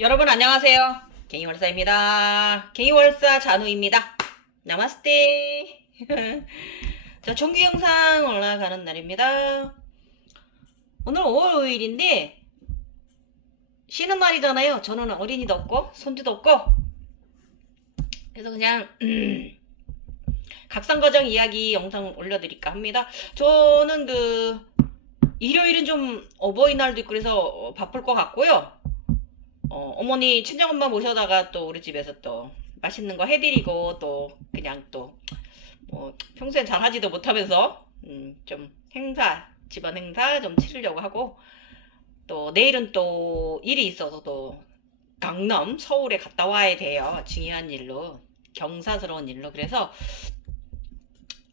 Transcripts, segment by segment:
여러분 안녕하세요. 갱이월사입니다. 갱이월사 잔우입니다. 나마스테. 자, 정규 영상 올라가는 날입니다. 오늘 5월 5일인데 쉬는 날이잖아요. 저는 어린이도 없고 손주도 없고 그래서 그냥 각성과정 이야기 영상 올려드릴까 합니다. 저는 일요일은 좀 어버이날도 있고 그래서 바쁠 것 같고요. 어머니 친정엄마 모셔다가 또 우리 집에서 또 맛있는 거 해드리고 또 그냥 또 뭐 평소엔 잘 하지도 못하면서 좀 집안 행사 좀 치르려고 하고 또 내일은 또 일이 있어서 또 강남 서울에 갔다 와야 돼요. 중요한 일로 경사스러운 일로 그래서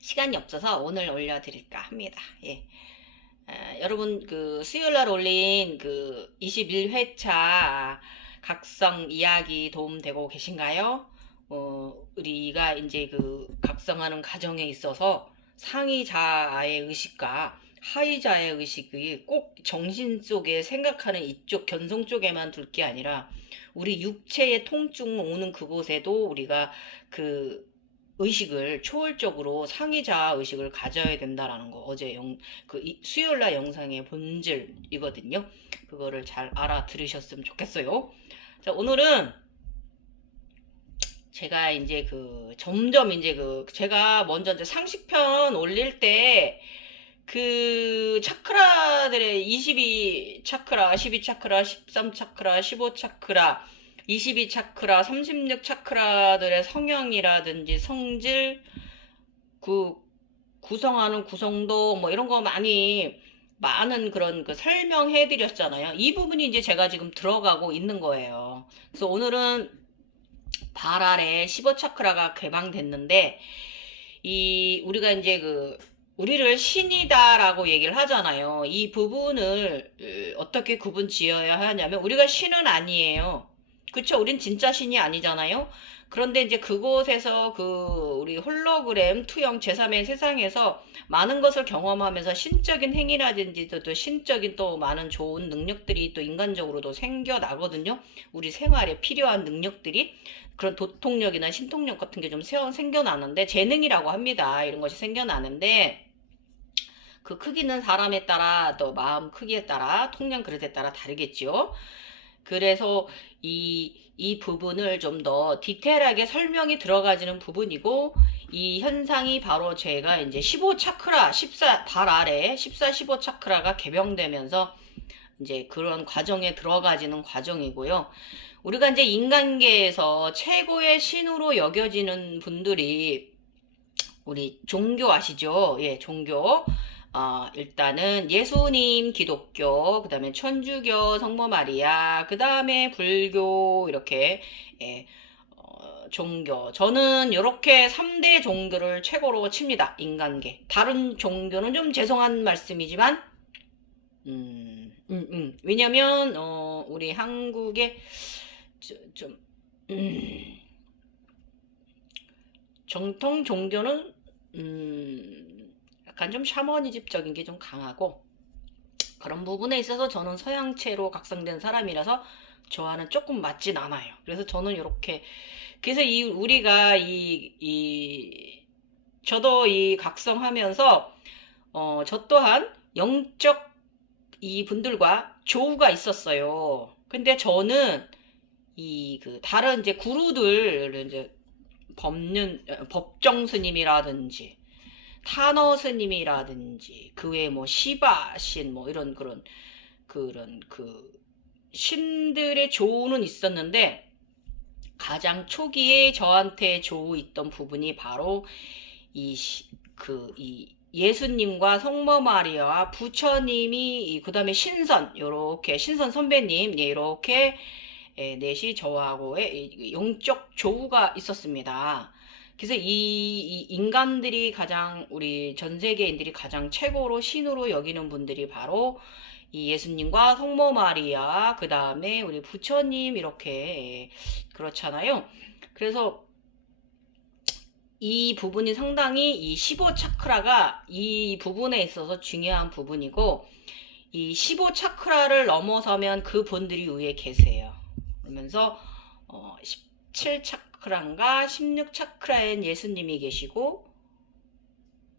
시간이 없어서 오늘 올려드릴까 합니다. 예. 여러분 수요일날 올린 21회차 각성 이야기 도움되고 계신가요? 우리가 이제 각성하는 과정에 있어서 상위자아의 의식과 하위자의 의식이 꼭 정신 속에 생각하는 이쪽 견성 쪽에만 둘 게 아니라 우리 육체의 통증 오는 그곳에도 우리가 의식을 초월적으로 상위자아 의식을 가져야 된다라는 거 어제 수요일날 영상의 본질이거든요. 그거를 잘 알아들으셨으면 좋겠어요. 자, 오늘은 제가 이제 점점 이제 제가 먼저 이제 상식편 올릴 때 차크라들의 22 차크라, 12 차크라, 13 차크라, 15 차크라, 22 차크라, 36 차크라들의 성향이라든지 성질, 구성하는 구성도 뭐 이런 거 많은 그런 설명해 드렸잖아요. 이 부분이 이제 제가 지금 들어가고 있는 거예요. 그래서 오늘은 발 아래 15 차크라가 개방됐는데 우리가 이제 우리를 신이다라고 얘기를 하잖아요. 이 부분을 어떻게 구분 지어야 하냐면 우리가 신은 아니에요. 그쵸? 우린 진짜 신이 아니잖아요. 그런데 이제 그곳에서 우리 홀로그램 투영 제3의 세상에서 많은 것을 경험하면서 신적인 행위라든지 또 신적인 또 많은 좋은 능력들이 또 인간적으로도 생겨나거든요. 우리 생활에 필요한 능력들이 그런 도통력이나 신통력 같은 게 좀 생겨나는데 재능이라고 합니다. 이런 것이 생겨나는데 그 크기는 사람에 따라 또 마음 크기에 따라 통량 그릇에 따라 다르겠죠. 그래서 이 부분을 좀 더 디테일하게 설명이 들어가지는 부분이고 이 현상이 바로 제가 이제 15 차크라 14 발 아래 14, 15 차크라가 개병되면서 이제 그런 과정에 들어가지는 과정이고요. 우리가 이제 인간계에서 최고의 신으로 여겨지는 분들이 우리 종교 아시죠? 예, 종교. 일단은 예수님, 기독교, 그 다음에 천주교, 성모 마리아, 그 다음에 불교, 이렇게, 예, 종교. 저는 이렇게 3대 종교를 최고로 칩니다. 인간계. 다른 종교는 좀 죄송한 말씀이지만, 왜냐면, 우리 한국의, 좀, 정통 종교는, 약간 좀 샤머니즘적인 게 좀 강하고 그런 부분에 있어서 저는 서양체로 각성된 사람이라서 저와는 조금 맞진 않아요. 그래서 저는 이렇게 그래서 우리가 저도 각성하면서 저 또한 영적 분들과 조우가 있었어요. 근데 저는 다른 이제 구루들 이제 법정 스님이라든지 타너 스님이라든지 그 외에 뭐 시바신 뭐 이런 그런 신들의 조우는 있었는데 가장 초기에 저한테 조우 있던 부분이 바로 이 예수님과 성모 마리아와 부처님이 그 다음에 요렇게 신선 선배님 이렇게 넷이 저하고의 영적 조우가 있었습니다. 그래서 이 인간들이 우리 전 세계인들이 가장 최고로 신으로 여기는 분들이 바로 이 예수님과 성모 마리아, 그 다음에 우리 부처님, 이렇게, 그렇잖아요. 그래서 이 부분이 상당히 이 15 차크라가 이 부분에 있어서 중요한 부분이고, 이 15 차크라를 넘어서면 그 분들이 위에 계세요. 그러면서 17차크라인가 16차크라엔 예수님이 계시고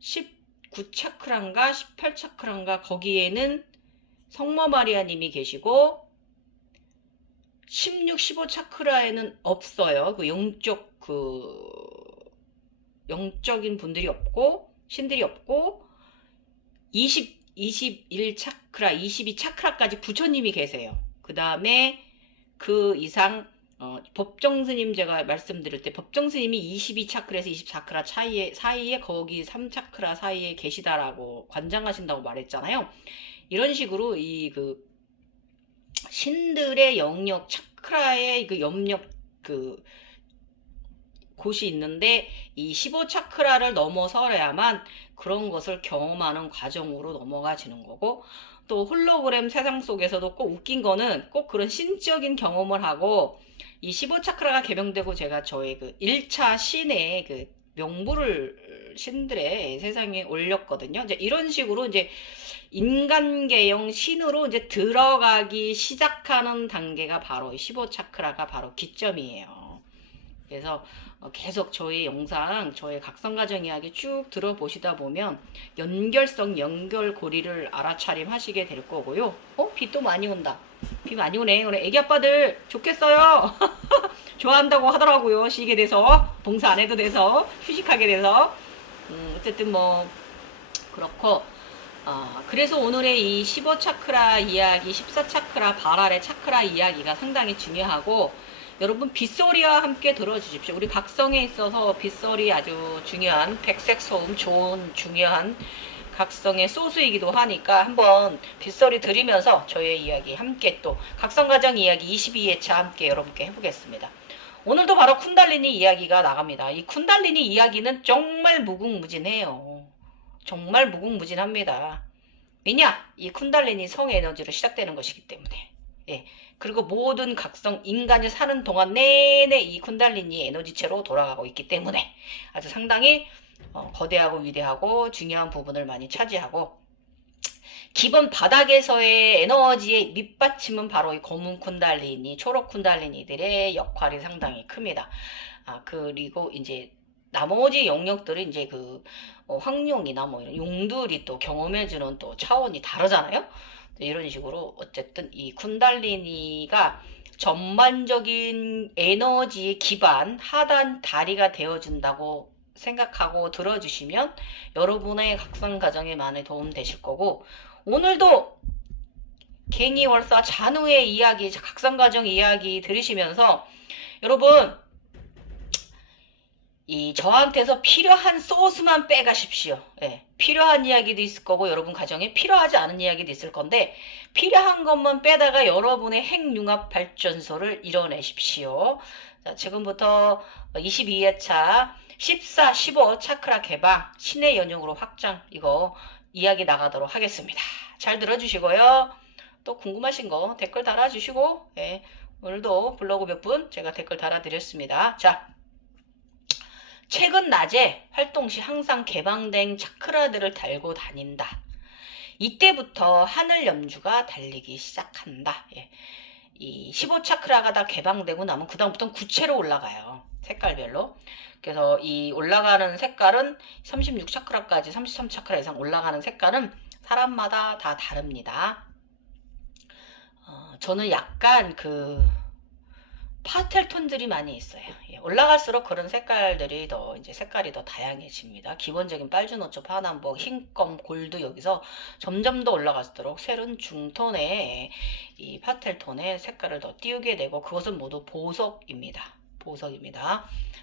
19차크라인가 18차크라인가 거기에는 성모 마리아님이 계시고 16, 15차크라에는 없어요. 영적인 분들이 없고 신들이 없고 21차크라, 22차크라까지 부처님이 계세요. 그 다음에 그 이상 법정스님 제가 말씀드릴 때 법정스님이 22차크라에서 24차크라 사이에 거기 3차크라 사이에 계시다라고 관장하신다고 말했잖아요. 이런 식으로 신들의 영역 차크라의 염력 곳이 있는데 이 15차크라를 넘어서야만 그런 것을 경험하는 과정으로 넘어가지는 거고, 또 홀로그램 세상 속에서도 꼭 웃긴 거는 꼭 그런 신적인 경험을 하고 이 15차크라가 개명되고 제가 저의 1차 신의 명부를 신들의 세상에 올렸거든요. 이제 이런 식으로 이제 인간계형 신으로 이제 들어가기 시작하는 단계가 바로 15차크라가 바로 기점이에요. 그래서 계속 저희 영상, 저의 각성가정 이야기 쭉 들어보시다 보면 연결고리를 알아차림하시게 될 거고요. 비 또 많이 온다. 비 많이 오네. 우리 애기 아빠들 좋겠어요. 좋아한다고 하더라고요. 쉬게 돼서, 봉사 안 해도 돼서, 휴식하게 돼서. 어쨌든 그렇고, 그래서 오늘의 이 15차크라 이야기, 14차크라 발알의 차크라 이야기가 상당히 중요하고, 여러분 빗소리와 함께 들어주십시오. 우리 각성에 있어서 빗소리 아주 중요한, 백색 소음 좋은 중요한 각성의 소스이기도 하니까 한번 빗소리 들으면서 저의 이야기 함께 또 각성가정 이야기 22회차 함께 여러분께 해보겠습니다. 오늘도 바로 쿤달리니 이야기가 나갑니다. 이 쿤달리니 이야기는 정말 무궁무진해요. 정말 무궁무진합니다. 왜냐? 이 쿤달리니 성 에너지로 시작되는 것이기 때문에. 예. 그리고 모든 각성 인간이 사는 동안 내내 이 쿤달리니 에너지체로 돌아가고 있기 때문에 아주 상당히 거대하고 위대하고 중요한 부분을 많이 차지하고, 기본 바닥에서의 에너지의 밑받침은 바로 이 검은 쿤달리니, 초록 쿤달리니들의 역할이 상당히 큽니다. 그리고 이제 나머지 영역들은 이제 황룡이나 이런 용들이 또 경험해주는 또 차원이 다르잖아요. 이런 식으로 어쨌든 이 쿤달리니가 전반적인 에너지의 기반, 하단 다리가 되어준다고 생각하고 들어주시면 여러분의 각성 과정에 많이 도움 되실 거고, 오늘도 갱이월사 잔우의 이야기, 각성 과정 이야기 들으시면서 여러분 저한테서 필요한 소스만 빼가십시오. 예, 필요한 이야기도 있을 거고 여러분 가정에 필요하지 않은 이야기도 있을 건데 필요한 것만 빼다가 여러분의 핵융합 발전소를 이뤄내십시오. 자, 지금부터 22회차 14, 15 차크라 개방 신의 연육으로 확장 이거 이야기 나가도록 하겠습니다. 잘 들어주시고요. 또 궁금하신 거 댓글 달아주시고, 예, 오늘도 블로그 몇 분 제가 댓글 달아드렸습니다. 자, 최근 낮에 활동 시 항상 개방된 차크라들을 달고 다닌다. 이때부터 하늘 염주가 달리기 시작한다. 예. 이 15차크라가 다 개방되고 나면 그 다음부터는 구체로 올라가요. 색깔별로. 그래서 이 올라가는 색깔은 36차크라까지 33차크라 이상 올라가는 색깔은 사람마다 다 다릅니다. 저는 약간 파스텔 톤들이 많이 있어요. 예, 올라갈수록 그런 색깔들이 색깔이 더 다양해집니다. 기본적인 빨주노초, 파남보, 흰검, 골드 여기서 점점 더 올라갈수록 새로운 중톤의 이 파스텔 톤의 색깔을 더 띄우게 되고, 그것은 모두 보석입니다.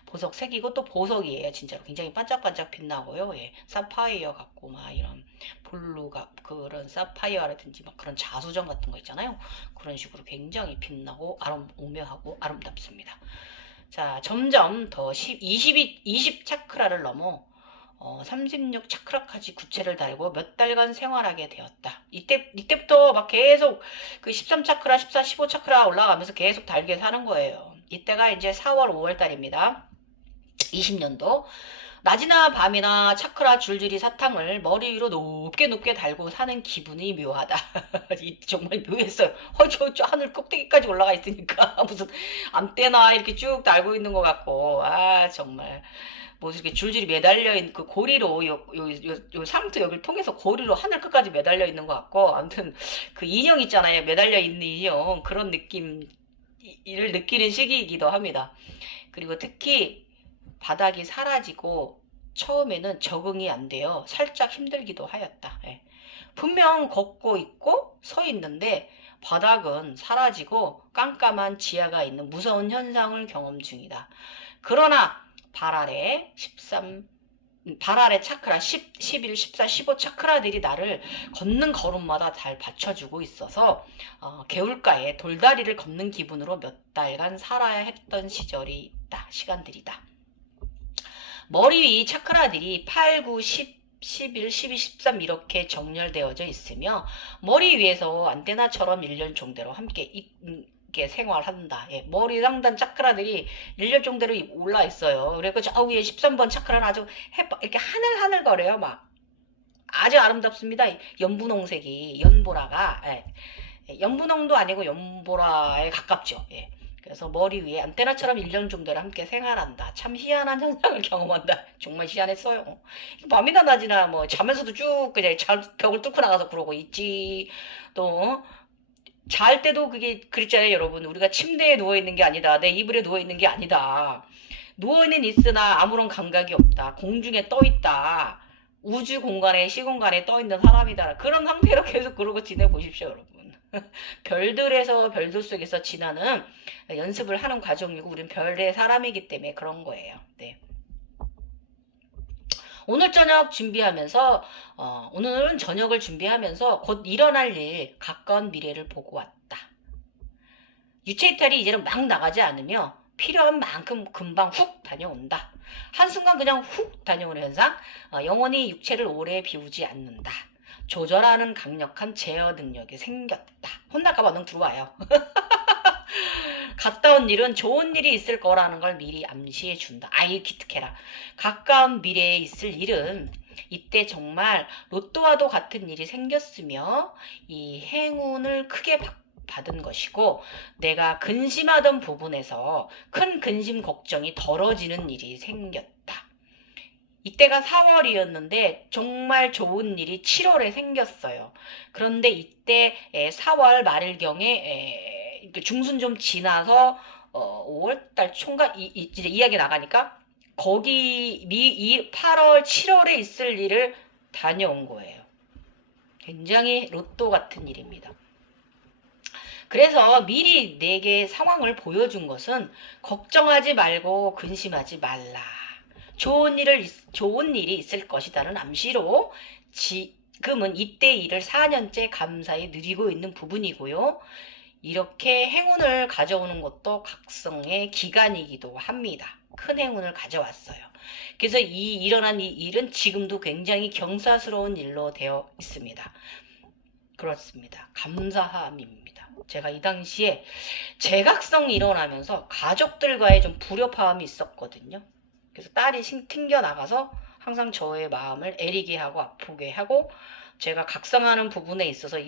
보석색이고 또 보석이에요. 진짜로 굉장히 반짝반짝 빛나고요. 예, 사파이어 같고 이런 블루가 그런 사파이어라든지 그런 자수정 같은 거 있잖아요. 그런 식으로 굉장히 빛나고 오묘하고 아름답습니다. 자, 점점 더 20 차크라를 넘어 36 차크라까지 구체를 달고 몇 달간 생활하게 되었다. 이때부터 계속 13 차크라, 14, 15 차크라 올라가면서 계속 달게 사는 거예요. 이때가 이제 4월, 5월 달입니다. 20년도. 낮이나 밤이나 차크라 줄줄이 사탕을 머리 위로 높게 높게 달고 사는 기분이 묘하다. 정말 묘했어요. 저 하늘 꼭대기까지 올라가 있으니까 무슨 암대나 이렇게 쭉 달고 있는 것 같고, 정말. 뭐 이렇게 줄줄이 매달려 있는 그 고리로 요 상투 여기를 통해서 고리로 하늘 끝까지 매달려 있는 것 같고, 아무튼 그 인형 있잖아요. 매달려 있는 인형, 그런 느낌을 느끼는 시기이기도 합니다. 그리고 특히 바닥이 사라지고 처음에는 적응이 안 돼요. 살짝 힘들기도 하였다. 예. 분명 걷고 있고 서 있는데 바닥은 사라지고 깜깜한 지하가 있는 무서운 현상을 경험 중이다. 그러나 발 아래 차크라 10, 11, 14, 15 차크라들이 나를 걷는 걸음마다 잘 받쳐주고 있어서 개울가에 돌다리를 걷는 기분으로 몇 달간 살아야 했던 시간들이다. 머리 위 차크라들이 8, 9, 10, 11, 12, 13 이렇게 정렬되어져 있으며 머리 위에서 안테나처럼 일렬종대로 함께 생활한다. 예, 머리 상단 차크라들이 일렬종대로 올라 있어요. 그리고 저 위에 13번 차크라는 아주 이렇게 하늘하늘 거려요. 막 아주 아름답습니다. 연분홍색이 연보라가 연분홍도 아니고 연보라에 가깝죠. 예. 그래서 머리 위에 안테나처럼 일렬종대로 함께 생활한다. 참 희한한 현상을 경험한다. 정말 희한했어요. 밤이나 낮이나 뭐 자면서도 쭉 그냥 벽을 뚫고 나가서 그러고 있지. 또 잘 때도 그게 그랬잖아요, 여러분. 우리가 침대에 누워있는 게 아니다. 내 이불에 누워있는 게 아니다. 누워있는 있으나 아무런 감각이 없다. 공중에 떠있다. 우주 공간에 시공간에 떠있는 사람이다. 그런 상태로 계속 그러고 지내보십시오, 여러분. 별들 속에서 지나는 연습을 하는 과정이고 우린 별의 사람이기 때문에 그런 거예요. 네. 오늘은 저녁을 준비하면서 곧 일어날 일, 가까운 미래를 보고 왔다. 유체 이탈이 이제는 막 나가지 않으며 필요한 만큼 금방 훅 다녀온다. 한순간 그냥 훅 다녀오는 현상, 영원히 육체를 오래 비우지 않는다. 조절하는 강력한 제어 능력이 생겼다. 혼날까봐 넌 들어와요. 갔다 온 일은 좋은 일이 있을 거라는 걸 미리 암시해 준다. 아이 기특해라. 가까운 미래에 있을 일은 이때 정말 로또와도 같은 일이 생겼으며 이 행운을 크게 받은 것이고 내가 근심하던 부분에서 큰 근심 걱정이 덜어지는 일이 생겼다. 이때가 4월이었는데 정말 좋은 일이 7월에 생겼어요. 그런데 이때 4월 말일경에 중순 좀 지나서 5월달 총각 이제 이야기 나가니까 거기 8월 7월에 있을 일을 다녀온 거예요. 굉장히 로또 같은 일입니다. 그래서 미리 내게 상황을 보여준 것은 걱정하지 말고 근심하지 말라. 좋은 일이 있을 것이다는 암시로 지금은 이때 일을 4년째 감사히 누리고 있는 부분이고요. 이렇게 행운을 가져오는 것도 각성의 기간이기도 합니다. 큰 행운을 가져왔어요. 그래서 일어난 이 일은 지금도 굉장히 경사스러운 일로 되어 있습니다. 그렇습니다. 감사함입니다. 제가 이 당시에 재각성이 일어나면서 가족들과의 좀 불협화음이 있었거든요. 그래서 딸이 튕겨나가서 항상 저의 마음을 애리게 하고 아프게 하고 제가 각성하는 부분에 있어서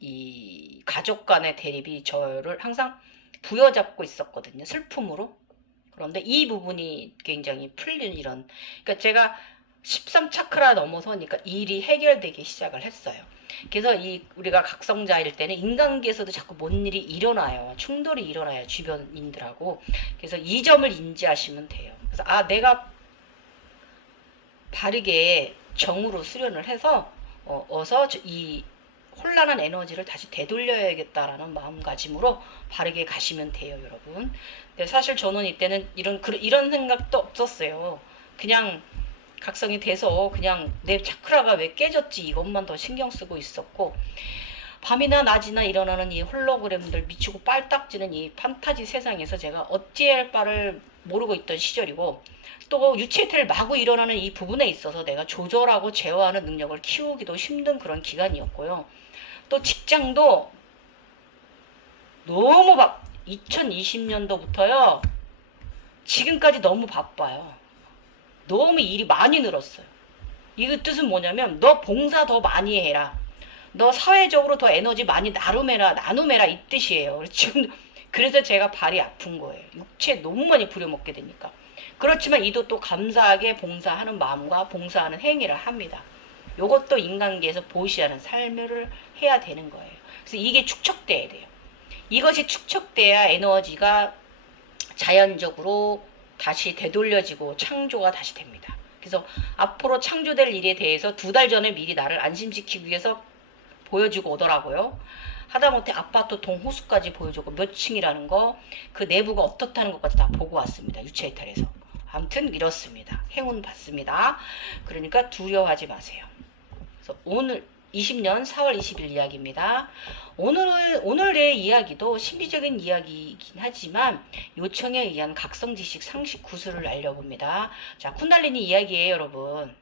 이 가족 간의 대립이 저를 항상 부여잡고 있었거든요. 슬픔으로. 그런데 이 부분이 굉장히 풀린 그러니까 제가 13차크라 넘어서니까 일이 해결되기 시작을 했어요. 그래서 우리가 각성자일 때는 인간계에서도 자꾸 뭔 일이 일어나요. 충돌이 일어나요. 주변인들하고. 그래서 이 점을 인지하시면 돼요. 그래서 내가 바르게 정으로 수련을 해서 어서 이 혼란한 에너지를 다시 되돌려야겠다라는 마음가짐으로 바르게 가시면 돼요, 여러분. 근데 사실 저는 이때는 이런 생각도 없었어요. 그냥 각성이 돼서 그냥 내 차크라가 왜 깨졌지 이것만 더 신경 쓰고 있었고, 밤이나 낮이나 일어나는 이 홀로그램들 미치고 빨딱지는 이 판타지 세상에서 제가 어찌할 바를 모르고 있던 시절이고, 또 유체이탈 마구 일어나는 이 부분에 있어서 내가 조절하고 제어하는 능력을 키우기도 힘든 그런 기간이었고요. 또 직장도 너무 2020년도부터요 지금까지 너무 바빠요. 너무 일이 많이 늘었어요. 이 뜻은 뭐냐면 너 봉사 더 많이 해라. 너 사회적으로 더 에너지 많이 나눔해라 이 뜻이에요. 지금 그래서 제가 발이 아픈 거예요. 육체 너무 많이 부려먹게 되니까. 그렇지만 이도 또 감사하게 봉사하는 마음과 봉사하는 행위를 합니다. 요것도 인간계에서 보시하는 삶을 해야 되는 거예요. 그래서 이게 축적돼야 돼요. 이것이 축적돼야 에너지가 자연적으로 다시 되돌려지고 창조가 다시 됩니다. 그래서 앞으로 창조될 일에 대해서 2달 전에 미리 나를 안심시키기 위해서 보여주고 오더라고요. 하다못해 아파트 동호수까지 보여주고 몇 층이라는 거, 그 내부가 어떻다는 것까지 다 보고 왔습니다. 유체이탈에서. 아무튼 이렇습니다. 행운 받습니다. 그러니까 두려워하지 마세요. 그래서 오늘 20년 4월 20일 이야기입니다. 오늘의 이야기도 신비적인 이야기이긴 하지만 요청에 의한 각성지식 상식 구술을 알려봅니다. 자, 쿤달리니 이야기예요, 여러분.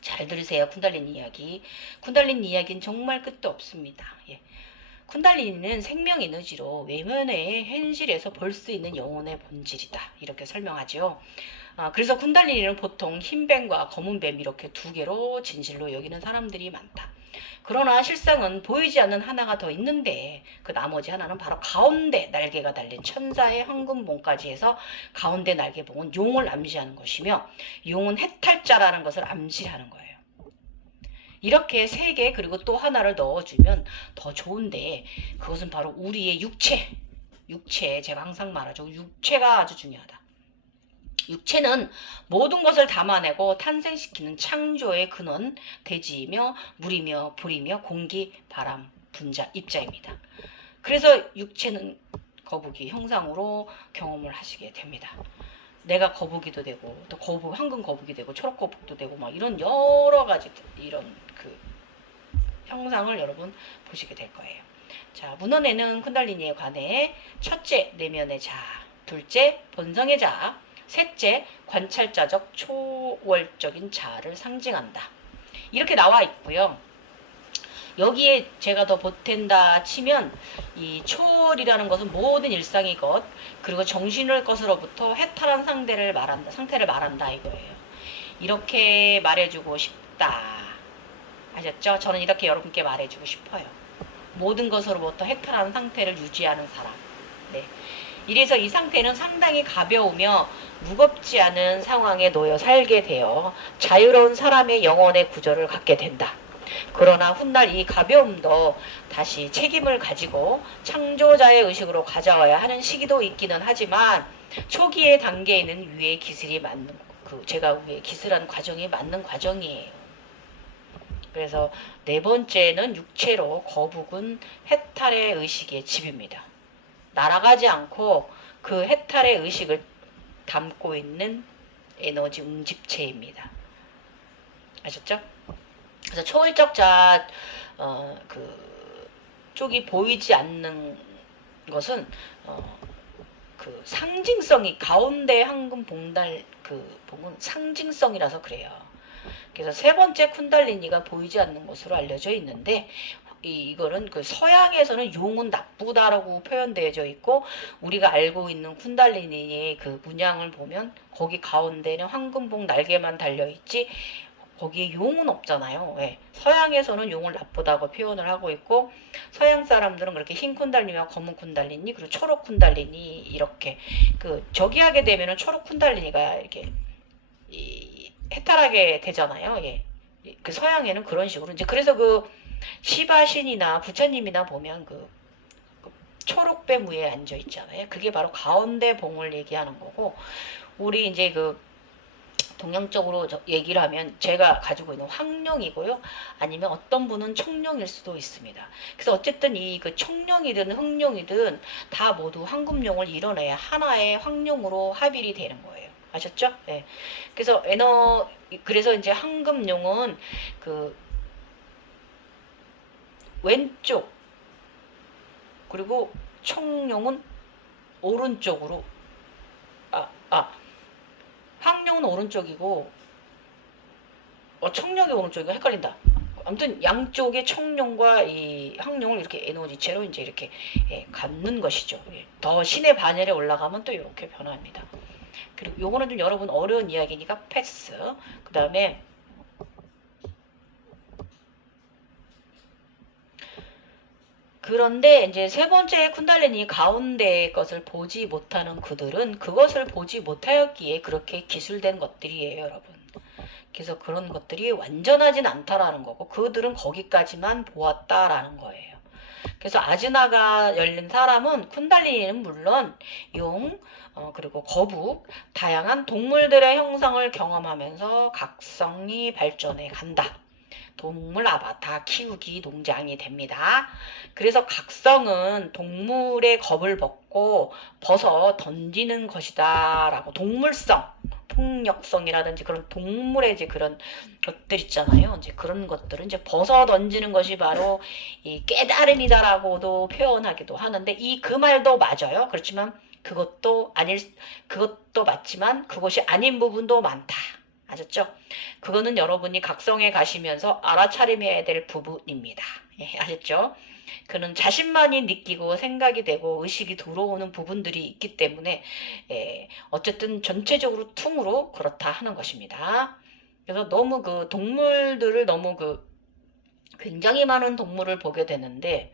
잘 들으세요. 쿤달리니 이야기. 쿤달리니 이야기는 정말 끝도 없습니다. 예. 쿤달리니는 생명 에너지로 외면의 현실에서 볼 수 있는 영혼의 본질이다. 이렇게 설명하죠. 그래서 쿤달리니는 보통 흰뱀과 검은뱀 이렇게 2개로 진실로 여기는 사람들이 많다. 그러나 실상은 보이지 않는 하나가 더 있는데 그 나머지 하나는 바로 가운데 날개가 달린 천사의 황금봉까지 해서 가운데 날개봉은 용을 암시하는 것이며 용은 해탈자라는 것을 암시하는 거예요. 이렇게 3개 그리고 또 하나를 넣어주면 더 좋은데 그것은 바로 우리의 육체 제가 항상 말하죠. 육체가 아주 중요하다. 육체는 모든 것을 담아내고 탄생시키는 창조의 근원, 대지이며 물이며 불이며 공기, 바람, 분자, 입자입니다. 그래서 육체는 거북이 형상으로 경험을 하시게 됩니다. 내가 거북이도 되고 또 황금 거북이 되고 초록 거북도 되고 막 이런 여러 가지 이런 그 형상을 여러분 보시게 될 거예요. 자, 문헌에는 쿤달리니에 관해 첫째 내면의 자, 둘째 본성의 자, 셋째 관찰자적 초월적인 자아를 상징한다. 이렇게 나와 있고요. 여기에 제가 더 보탠다 치면 이 초월이라는 것은 모든 일상의 것 그리고 정신의 것으로부터 해탈한 상태를 말한다 이거예요. 이렇게 말해주고 싶다. 아셨죠? 저는 이렇게 여러분께 말해주고 싶어요. 모든 것으로부터 해탈한 상태를 유지하는 사람. 네. 이래서 이 상태는 상당히 가벼우며 무겁지 않은 상황에 놓여 살게 되어 자유로운 사람의 영혼의 구조를 갖게 된다. 그러나 훗날 이 가벼움도 다시 책임을 가지고 창조자의 의식으로 가져와야 하는 시기도 있기는 하지만 초기의 단계에는 위의 기술이 맞는 제가 위에 기술한 과정이 맞는 과정이에요. 그래서 4번째는 육체로 거북은 해탈의 의식의 집입니다. 날아가지 않고 그 해탈의 의식을 담고 있는 에너지 응집체입니다. 아셨죠? 그래서 초월적 자 쪽이 보이지 않는 것은 그 상징성이 가운데 황금 봉달 봉은 상징성이라서 그래요. 그래서 3번째 쿤달리니가 보이지 않는 것으로 알려져 있는데 이거는 그 서양에서는 용은 나쁘다라고 표현되어져 있고 우리가 알고 있는 쿤달리니의 그 문양을 보면 거기 가운데는 황금봉 날개만 달려있지 거기에 용은 없잖아요. 예. 서양에서는 용을 나쁘다고 표현을 하고 있고 서양 사람들은 그렇게 흰 쿤달리니와 검은 쿤달리니 그리고 초록 쿤달리니 이렇게 저기 하게 되면은 초록 쿤달리니가 이렇게 해탈하게 되잖아요. 예. 그 서양에는 그런 식으로 이제 그래서 시바신이나 부처님이나 보면 초록뱀 위에 앉아 있잖아요. 그게 바로 가운데 봉을 얘기하는 거고 우리 이제 동양적으로 얘기를 하면 제가 가지고 있는 황룡이고요. 아니면 어떤 분은 청룡일 수도 있습니다. 그래서 어쨌든 청룡이든 흑룡이든 다 모두 황금룡을 이뤄내야 하나의 황룡으로 합일이 되는 거예요. 아셨죠? 네. 그래서 이제 황금룡은 왼쪽 그리고 청룡은 오른쪽으로 황룡은 오른쪽이고 청룡이 오른쪽이고 헷갈린다. 아무튼 양쪽의 청룡과 이 황룡을 이렇게 에너지체로 이제 이렇게 갖는 것이죠. 더 신의 반열에 올라가면 또 이렇게 변화합니다. 그리고 요거는 좀 여러분 어려운 이야기니까 패스. 그 다음에 그런데 이제 세 번째 쿤달리니 가운데 것을 보지 못하는 그들은 그것을 보지 못하였기에 그렇게 기술된 것들이에요, 여러분. 그래서 그런 것들이 완전하진 않다라는 거고 그들은 거기까지만 보았다라는 거예요. 그래서 아즈나가 열린 사람은 쿤달리니는 물론 용, 그리고 거북, 다양한 동물들의 형상을 경험하면서 각성이 발전해 간다. 동물 아바타 키우기 농장이 됩니다. 그래서 각성은 동물의 겁을 벗어 던지는 것이다 라고 동물성, 폭력성이라든지 그런 동물의 이제 그런 것들 있잖아요. 이제 그런 것들은 이제 벗어 던지는 것이 바로 이 깨달음이다라고도 표현하기도 하는데 그 말도 맞아요. 그렇지만 그것도 맞지만 그것이 아닌 부분도 많다. 아셨죠? 그거는 여러분이 각성에 가시면서 알아차림해야 될 부분입니다. 예, 아셨죠? 그는 자신만이 느끼고 생각이 되고 의식이 들어오는 부분들이 있기 때문에 어쨌든 전체적으로 퉁으로 그렇다 하는 것입니다. 그래서 너무 그 동물들을 너무 굉장히 많은 동물을 보게 되는데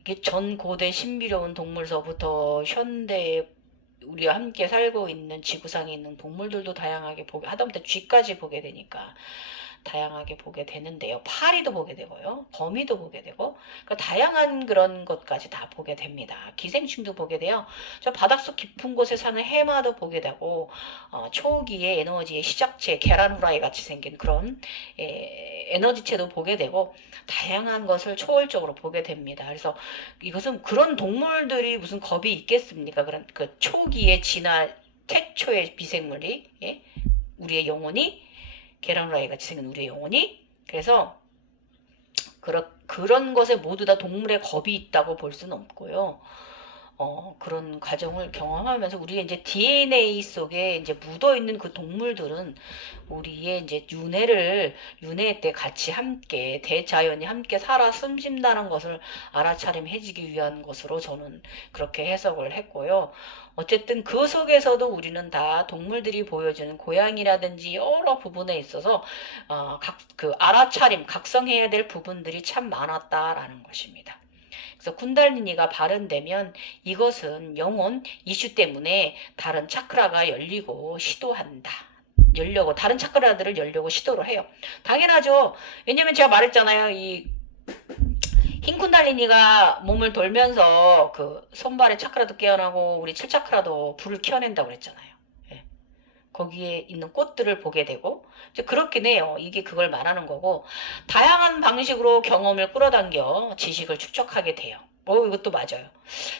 이게 전 고대 신비로운 동물서부터 현대 우리와 함께 살고 있는 지구상에 있는 동물들도 다양하게 하다못해 쥐까지 보게 되니까 다양하게 보게 되는데요. 파리도 보게 되고요. 거미도 보게 되고 그러니까 다양한 그런 것까지 다 보게 됩니다. 기생충도 보게 돼요. 저 바닷속 깊은 곳에 사는 해마도 보게 되고 초기의 에너지의 시작체 계란 후라이 같이 생긴 그런 에너지체도 보게 되고 다양한 것을 초월적으로 보게 됩니다. 그래서 이것은 그런 동물들이 무슨 겁이 있겠습니까? 그런 그 초기의 태초의 미생물이 우리의 영혼이 계란 후라이 같이 생긴 우리의 영혼이 그래서 그런 것에 모두 다 동물의 겁이 있다고 볼 수는 없고요. 그런 과정을 경험하면서 우리의 이제 DNA 속에 이제 묻어 있는 그 동물들은 우리의 이제 윤회 때 같이 함께 대자연이 함께 살아 숨쉰다는 것을 알아차림해지기 위한 것으로 저는 그렇게 해석을 했고요. 어쨌든 그 속에서도 우리는 다 동물들이 보여주는 고양이라든지 여러 부분에 있어서 각성해야 될 부분들이 참 많았다라는 것입니다. 그래서 쿤달리니가 발현되면 이것은 영혼 이슈 때문에 다른 차크라가 다른 차크라들을 열려고 시도를 해요. 당연하죠. 왜냐면 제가 말했잖아요. 이 흰 쿤달리니가 몸을 돌면서 그 손발의 차크라도 깨어나고 우리 7차크라도 불을 키워낸다고 그랬잖아요. 거기에 있는 꽃들을 보게 되고 이제 그렇긴 해요. 이게 그걸 말하는 거고 다양한 방식으로 경험을 끌어당겨 지식을 축적하게 돼요. 이것도 맞아요.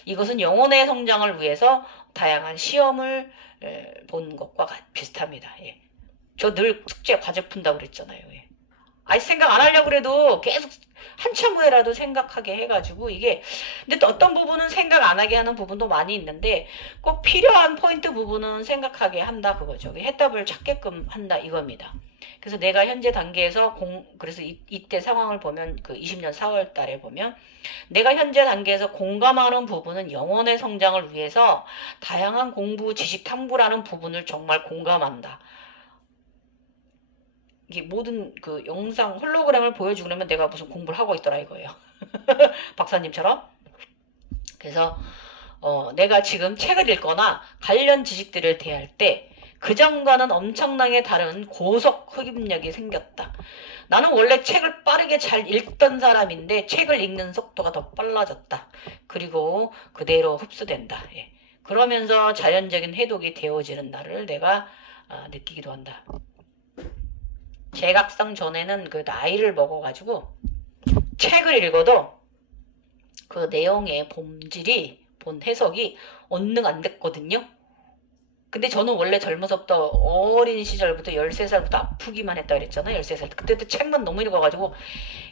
이것은 영혼의 성장을 위해서 다양한 시험을 본 것과 비슷합니다. 저 늘 숙제 과제 푼다고 그랬잖아요. 생각 안 하려고 그래도 계속 한참 후에라도 생각하게 해가지고 이게 근데 또 어떤 부분은 생각 안 하게 하는 부분도 많이 있는데 꼭 필요한 포인트 부분은 생각하게 한다 그거죠. 해답을 찾게끔 한다 이겁니다. 그래서 내가 현재 단계에서 그래서 이때 상황을 보면 그 20년 4월 달에 보면 내가 현재 단계에서 공감하는 부분은 영혼의 성장을 위해서 다양한 공부 지식 탐구라는 부분을 정말 공감한다. 이게 모든 그 영상 홀로그램을 보여주려면 내가 무슨 공부를 하고 있더라 이거예요. 박사님처럼. 그래서 내가 지금 책을 읽거나 관련 지식들을 대할 때 그전과는 엄청나게 다른 고속 흡입력이 생겼다. 나는 원래 책을 빠르게 잘 읽던 사람인데 책을 읽는 속도가 더 빨라졌다. 그리고 그대로 흡수된다. 그러면서 자연적인 해독이 되어지는 날을 내가 느끼기도 한다. 재각성 전에는 그 나이를 먹어가지고 책을 읽어도 그 내용의 본 해석이 언능 안 됐거든요. 근데 저는 원래 젊어서부터 어린 시절부터 13살부터 아프기만 했다 그랬잖아요. 13살. 그때도 책만 너무 읽어가지고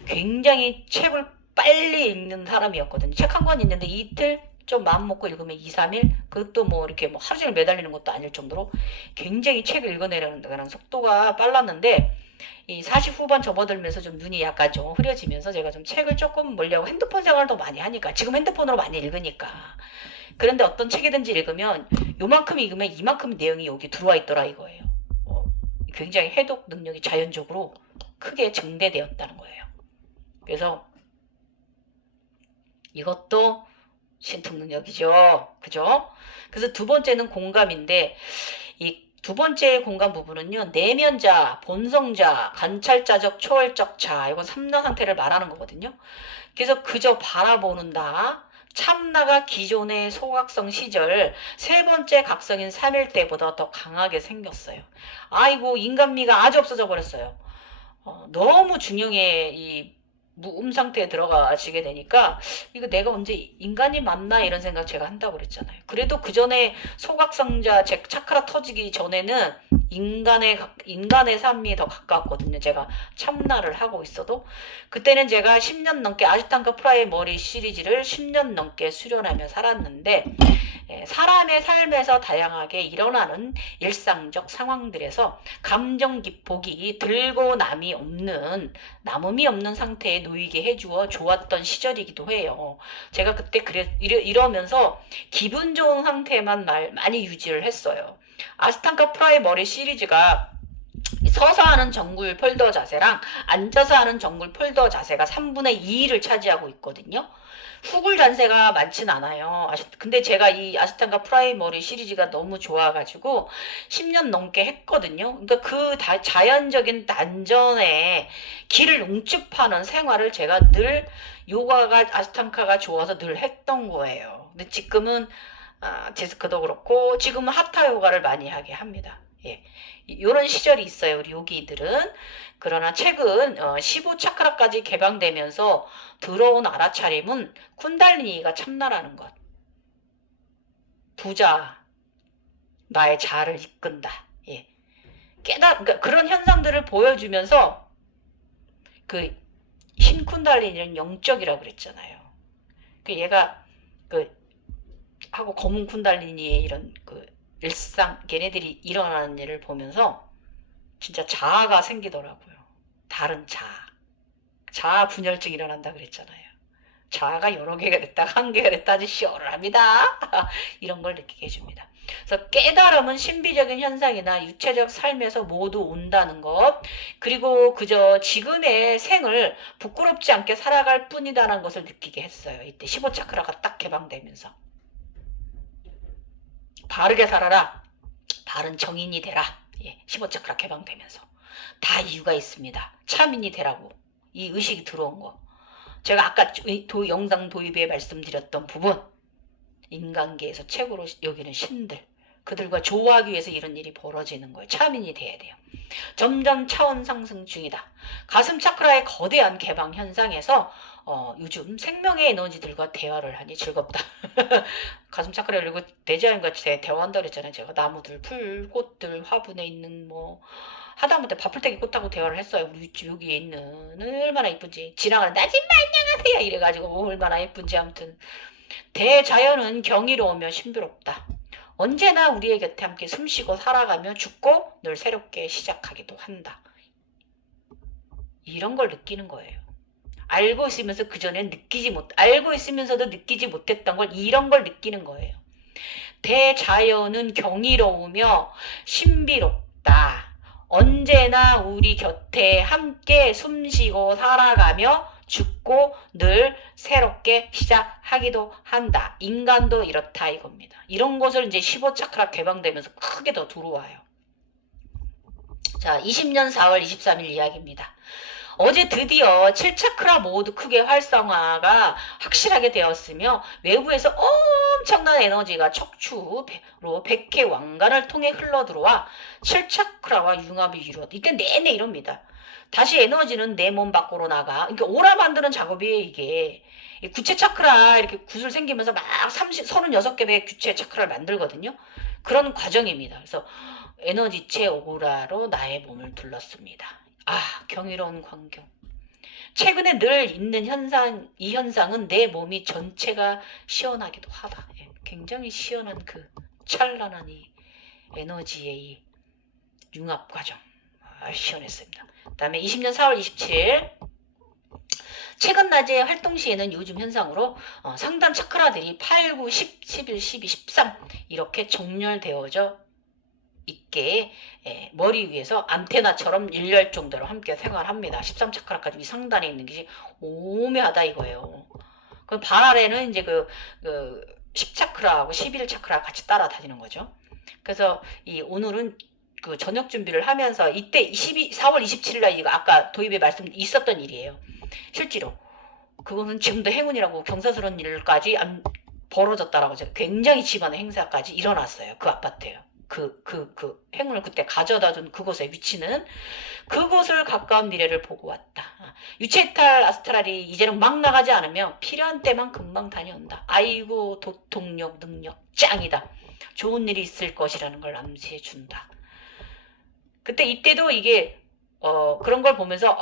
굉장히 책을 빨리 읽는 사람이었거든요. 책 한 권 있는데 이틀 좀 마음 먹고 읽으면 2, 3일? 그것도 뭐 이렇게 뭐 하루 종일 매달리는 것도 아닐 정도로 굉장히 책을 읽어내려는 속도가 빨랐는데, 이 40 후반 접어들면서 좀 눈이 약간 좀 흐려지면서 제가 좀 책을 조금 보려고 핸드폰 생활도 많이 하니까, 지금 핸드폰으로 많이 읽으니까. 그런데 어떤 책이든지 읽으면 요만큼 읽으면 이만큼 내용이 여기 들어와 있더라 이거예요. 굉장히 해독 능력이 자연적으로 크게 증대되었다는 거예요. 그래서 이것도 신통 능력이죠. 그죠? 그래서 두 번째는 공감인데, 이 두 번째 공감 부분은요, 내면자, 본성자, 관찰자적, 초월적 자, 이건 삼나 상태를 말하는 거거든요. 그래서 그저 바라보는다. 참나가 기존의 소각성 시절 세 번째 각성인 3일 때보다 더 강하게 생겼어요. 아이고, 인간미가 아주 없어져 버렸어요. 너무 중형의 이 무음 상태에 들어가지게 되니까, 이거 내가 언제 인간이 맞나 이런 생각 제가 한다고 그랬잖아요. 그래도 그 전에 소각성자 제 차크라 터지기 전에는 인간의 삶이 더 가까웠거든요. 제가 참나를 하고 있어도. 그때는 제가 10년 넘게 아시탄가 프라이머리 시리즈를 10년 넘게 수련하며 살았는데, 사람의 삶에서 다양하게 일어나는 일상적 상황들에서 감정 기복이 들고 남음이 없는 상태에 놓이게 해주어 좋았던 시절이기도 해요. 제가 그때 이러면서 기분 좋은 상태만 많이 유지를 했어요. 아스탄가 프라이머리 시리즈가 서서 하는 정글 폴더 자세랑 앉아서 하는 정글 폴더 자세가 3분의 2를 차지하고 있거든요. 후굴 잔세가 많진 않아요. 근데 제가 이 아시탄가 프라이머리 시리즈가 너무 좋아가지고 10년 넘게 했거든요. 그러니까 그 자연적인 단전에 길을 웅축하는 생활을 제가 늘 요가가 아시탄카가 좋아서 늘 했던 거예요. 근데 지금은 디스크도 그렇고 지금은 하타 요가를 많이 하게 합니다. 예. 이런 시절이 있어요, 우리 요기들은. 그러나 최근 15차크라까지 개방되면서 들어온 알아차림은 쿤달리니가 참나라는 것. 부자, 나의 자아를 이끈다. 예. 그러니까 그런 현상들을 보여주면서, 그 흰 쿤달리니는 영적이라고 그랬잖아요. 얘가 하고 검은 쿤달리니의 이런 일상, 걔네들이 일어나는 일을 보면서 진짜 자아가 생기더라고요. 다른 자아 분열증이 일어난다 그랬잖아요. 자아가 여러 개가 됐다가 한 개가 됐다 아주 시원합니다. 이런 걸 느끼게 해줍니다. 그래서 깨달음은 신비적인 현상이나 유체적 삶에서 모두 온다는 것, 그리고 그저 지금의 생을 부끄럽지 않게 살아갈 뿐이다라는 것을 느끼게 했어요. 이때 15차크라가 딱 개방되면서. 바르게 살아라. 바른 정인이 되라. 15차크라 개방되면서. 다 이유가 있습니다. 참인이 되라고. 이 의식이 들어온 거. 제가 아까 영상 도입에 말씀드렸던 부분. 인간계에서 최고로 여기는 신들. 그들과 조화하기 위해서 이런 일이 벌어지는 거예요. 참인이 돼야 돼요. 점점 차원 상승 중이다. 가슴 차크라의 거대한 개방 현상에서 요즘 생명의 에너지들과 대화를 하니 즐겁다. 가슴 차크라 열리고 대자연과 대화한다 그랬잖아요. 제가 나무들, 풀, 꽃들, 화분에 있는 하다못해 바풀떼기 꽃하고 대화를 했어요. 우리 집 여기에 있는 얼마나 예쁜지. 지나가는 나진마 안녕하세요 이래가지고 얼마나 예쁜지. 아무튼 대자연은 경이로우며 신비롭다. 언제나 우리의 곁에 함께 숨쉬고 살아가며 죽고 늘 새롭게 시작하기도 한다. 이런 걸 느끼는 거예요. 알고 있으면서 알고 있으면서도 느끼지 못했던 걸, 이런 걸 느끼는 거예요. 대자연은 경이로우며 신비롭다. 언제나 우리 곁에 함께 숨쉬고 살아가며 죽고 늘 새롭게 시작하기도 한다. 인간도 이렇다 이겁니다. 이런 것을 이제 15차크라 개방되면서 크게 더 들어와요. 자, 20년 4월 23일 이야기입니다. 어제 드디어 7차크라 모두 크게 활성화가 확실하게 되었으며 외부에서 엄청난 에너지가 척추로 백회 왕관을 통해 흘러들어와 7차크라와 융합이 이루어졌다. 이때 내내 이럽니다. 다시 에너지는 내 몸 밖으로 나가. 그러니까 오라 만드는 작업이에요, 이게. 구체 차크라 이렇게 구슬 생기면서 막 36개의 구체 차크라를 만들거든요. 그런 과정입니다. 그래서 에너지체 오라로 나의 몸을 둘렀습니다. 경이로운 광경. 최근에 늘 있는 이 현상은 내 몸이 전체가 시원하기도 하다. 예, 굉장히 시원한 그 찬란한 이 에너지의 이 융합 과정. 시원했습니다. 그 다음에 20년 4월 27일 최근 낮의 활동 시에는 요즘 현상으로 상단 차크라들이 8, 9, 10, 11, 12, 13 이렇게 정렬되어져 있게 머리 위에서 안테나처럼 일렬 정도로 함께 생활합니다. 13 차크라까지 이 상단에 있는 것이 오묘하다 이거예요. 그 발 아래는 이제 그 10차크라하고 11 차크라 같이 따라다니는 거죠. 그래서 오늘은 그 저녁 준비를 하면서 이때 4월 27일 날 이거 아까 도입에 말씀 있었던 일이에요. 실제로 그거는 지금도 행운이라고 경사스러운 일까지 안 벌어졌다라고 굉장히 집안의 행사까지 일어났어요. 그 아파트에요. 그 행운을 그때 가져다 준 그곳에 위치는 그곳을 가까운 미래를 보고 왔다. 유체이탈 아스트랄이 이제는 막 나가지 않으면 필요한 때만 금방 다녀온다. 아이고 도통력 능력 짱이다. 좋은 일이 있을 것이라는 걸 암시해 준다. 그때 이때도 이게 그런 걸 보면서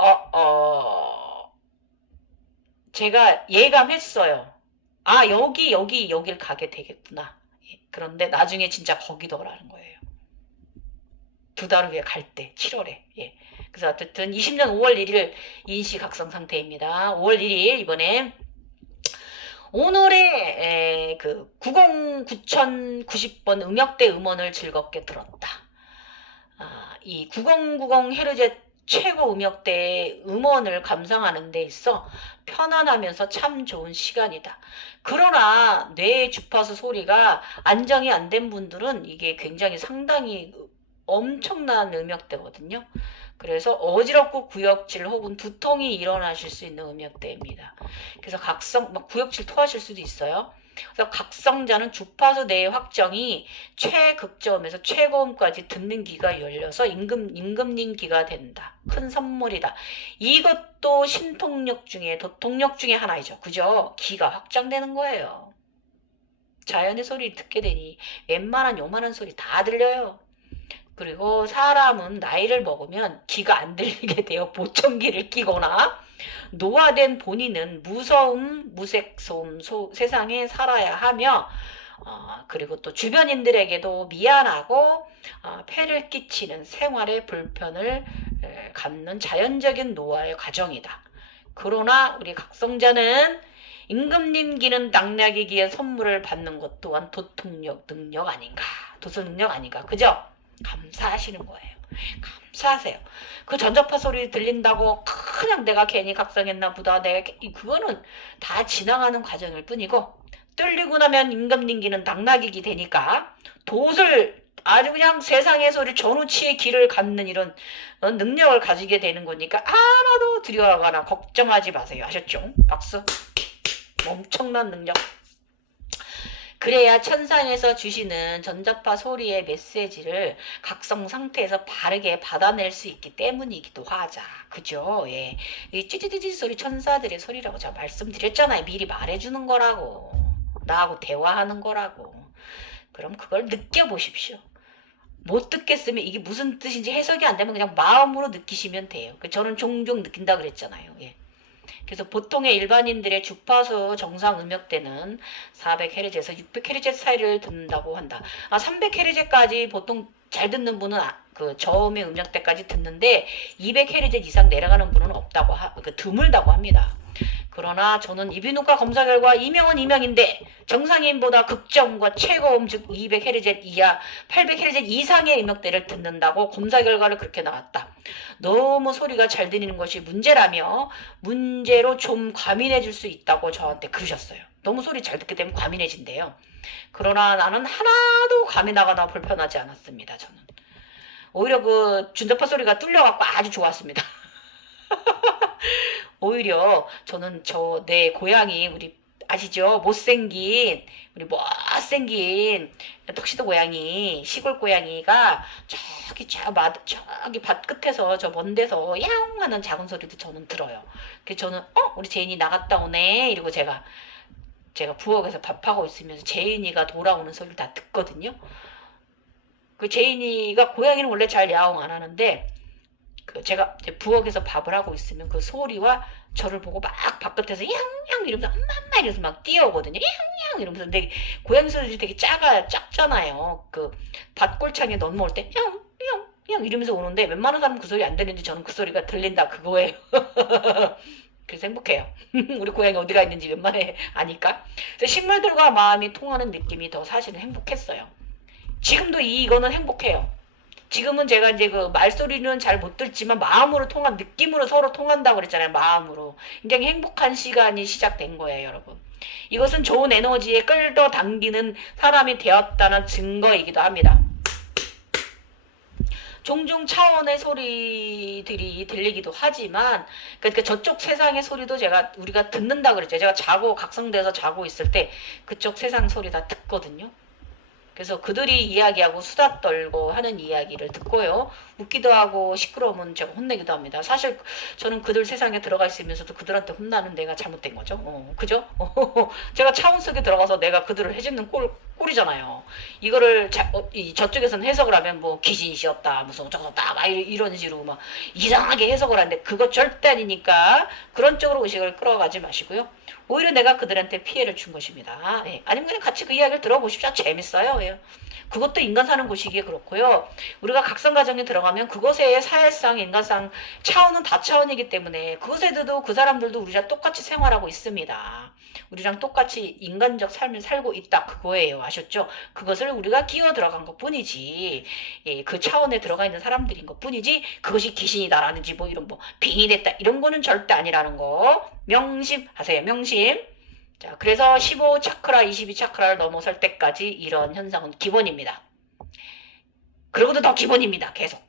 제가 예감했어요. 아 여길 가게 되겠구나. 그런데 나중에 진짜 거기더라는 거예요. 2달 후에 갈 때 7월에. 예. 그래서 어쨌든 20년 5월 1일 인시각성 상태입니다. 5월 1일 이번에 오늘의 그 9090번 음역대 음원을 즐겁게 들었다. 이 9090 헤르제 최고 음역대의 음원을 감상하는 데 있어 편안하면서 참 좋은 시간이다. 그러나 뇌 주파수 소리가 안정이 안 된 분들은 이게 굉장히 상당히 엄청난 음역대거든요. 그래서 어지럽고 구역질 혹은 두통이 일어나실 수 있는 음역대입니다. 그래서 구역질 토하실 수도 있어요. 그래서 각성자는 주파수 내의 확정이 최극저음에서 최고음까지 듣는 귀가 열려서 임금님기가 된다. 큰 선물이다. 이것도 신통력 중에 도통력 중에 하나이죠. 그죠? 귀가 확장되는 거예요. 자연의 소리를 듣게 되니 웬만한 요만한 소리 다 들려요. 그리고 사람은 나이를 먹으면 귀가 안 들리게 되어 보청기를 끼거나 노화된 본인은 무서움, 무색소음 세상에 살아야 하며 그리고 또 주변인들에게도 미안하고 폐를 끼치는 생활의 불편을 갖는 자연적인 노화의 과정이다. 그러나 우리 각성자는 임금님기는 낙낙이기에 선물을 받는 것 또한 도통력 능력 아닌가, 도서 능력 아닌가, 그죠? 감사하시는 거예요. 감사하세요. 그 전자파 소리 들린다고 그냥 내가 괜히 각성했나 보다. 그거는 다 지나가는 과정일 뿐이고 뚫리고 나면 임금님기는 낙낙이기 되니까 돛을 아주 그냥 세상의 소리 전우치의 길을 갖는 이런 능력을 가지게 되는 거니까 하나도 두려워하거나 걱정하지 마세요. 아셨죠? 박수. 엄청난 능력. 그래야 천상에서 주시는 전자파 소리의 메시지를 각성 상태에서 바르게 받아낼 수 있기 때문이기도 하자. 그죠? 예. 이 찌찌찌찌 소리 천사들의 소리라고 제가 말씀드렸잖아요. 미리 말해주는 거라고. 나하고 대화하는 거라고. 그럼 그걸 느껴보십시오. 못 듣겠으면 이게 무슨 뜻인지 해석이 안 되면 그냥 마음으로 느끼시면 돼요. 저는 종종 느낀다 그랬잖아요. 예. 그래서 보통의 일반인들의 주파수 정상 음역대는 400Hz에서 600Hz 사이를 듣는다고 한다. 300Hz까지 보통 잘 듣는 분은 그 저음의 음역대까지 듣는데 200Hz 이상 내려가는 분은 없다고 드물다고 합니다. 그러나 저는 이비인후과 검사 결과 이명은 이명인데 정상인보다 극저음과 최고음 즉 200Hz 이하 800Hz 이상의 음역대를 듣는다고 검사 결과를 그렇게 나왔다. 너무 소리가 잘 들리는 것이 문제라며 문제로 좀 과민해 줄 수 있다고 저한테 그러셨어요. 너무 소리 잘 듣게 되면 과민해진대요. 그러나 나는 하나도 과민하거나 불편하지 않았습니다. 저는 오히려 그 전자파 소리가 뚫려갖고 아주 좋았습니다. 오히려 저는 내 고양이 우리 아시죠? 못생긴 우리 못생긴 턱시도 고양이 시골 고양이가 저기 밭 끝에서 저 먼 데서 야옹 하는 작은 소리도 저는 들어요. 그래서 저는 우리 제인이 나갔다 오네 이러고 제가 부엌에서 밥하고 있으면서 제인이가 돌아오는 소리를 다 듣거든요. 그 제인이가 고양이는 원래 잘 야옹 안 하는데 그 제가 이제 부엌에서 밥을 하고 있으면 그 소리와 저를 보고 막 바깥에서 양 이러면서 엄마 이러면서 막 뛰어오거든요. 양 이러면서. 근데 고양이 소리들이 되게 작잖아요. 그 밭골창에 넣어놓을 때 양 이러면서 오는데 웬만한 사람은 그 소리 안 들리는데 저는 그 소리가 들린다 그거예요. 그래서 행복해요. 우리 고양이 어디가 있는지 웬만해 아니까. 그래서 식물들과 마음이 통하는 느낌이 더 사실은 행복했어요. 지금도 이거는 행복해요. 지금은 제가 이제 그 말소리는 잘 못 듣지만 마음으로 통한, 느낌으로 서로 통한다고 그랬잖아요. 마음으로. 굉장히 행복한 시간이 시작된 거예요, 여러분. 이것은 좋은 에너지에 끌어 당기는 사람이 되었다는 증거이기도 합니다. 종종 차원의 소리들이 들리기도 하지만, 그러니까 저쪽 세상의 소리도 우리가 듣는다 그랬죠. 제가 각성돼서 자고 있을 때 그쪽 세상 소리 다 듣거든요. 그래서 그들이 이야기하고 수다 떨고 하는 이야기를 듣고요. 웃기도 하고 시끄러우면 제가 혼내기도 합니다. 사실 저는 그들 세상에 들어가 있으면서도 그들한테 혼나는 내가 잘못된 거죠. 그죠? 제가 차원 속에 들어가서 내가 그들을 해집는 꼴이잖아요. 이거를 저쪽에서는 해석을 하면 뭐 귀신이시었다, 무슨 어쩌고저쩌다 막 이런 식으로 막 이상하게 해석을 하는데 그거 절대 아니니까 그런 쪽으로 의식을 끌어가지 마시고요. 오히려 내가 그들한테 피해를 준 것입니다. 예. 아니면 그냥 같이 그 이야기를 들어보십시오. 재밌어요. 예. 그것도 인간 사는 곳이기에 그렇고요. 우리가 각성 과정에 들어가면 그것의 사회상, 인간상 차원은 다차원이기 때문에 그것에도 그 사람들도 우리랑 똑같이 생활하고 있습니다. 우리랑 똑같이 인간적 삶을 살고 있다. 그거예요. 아셨죠? 그것을 우리가 기어 들어간 것 뿐이지, 예, 그 차원에 들어가 있는 사람들인 것 뿐이지, 그것이 귀신이다라는지 뭐 이런 뭐 빙이 됐다 이런 거는 절대 아니라는 거 명심하세요. 명심. 자, 그래서 15 차크라, 22 차크라를 넘어설 때까지 이런 현상은 기본입니다. 그러고도 더 기본입니다. 계속.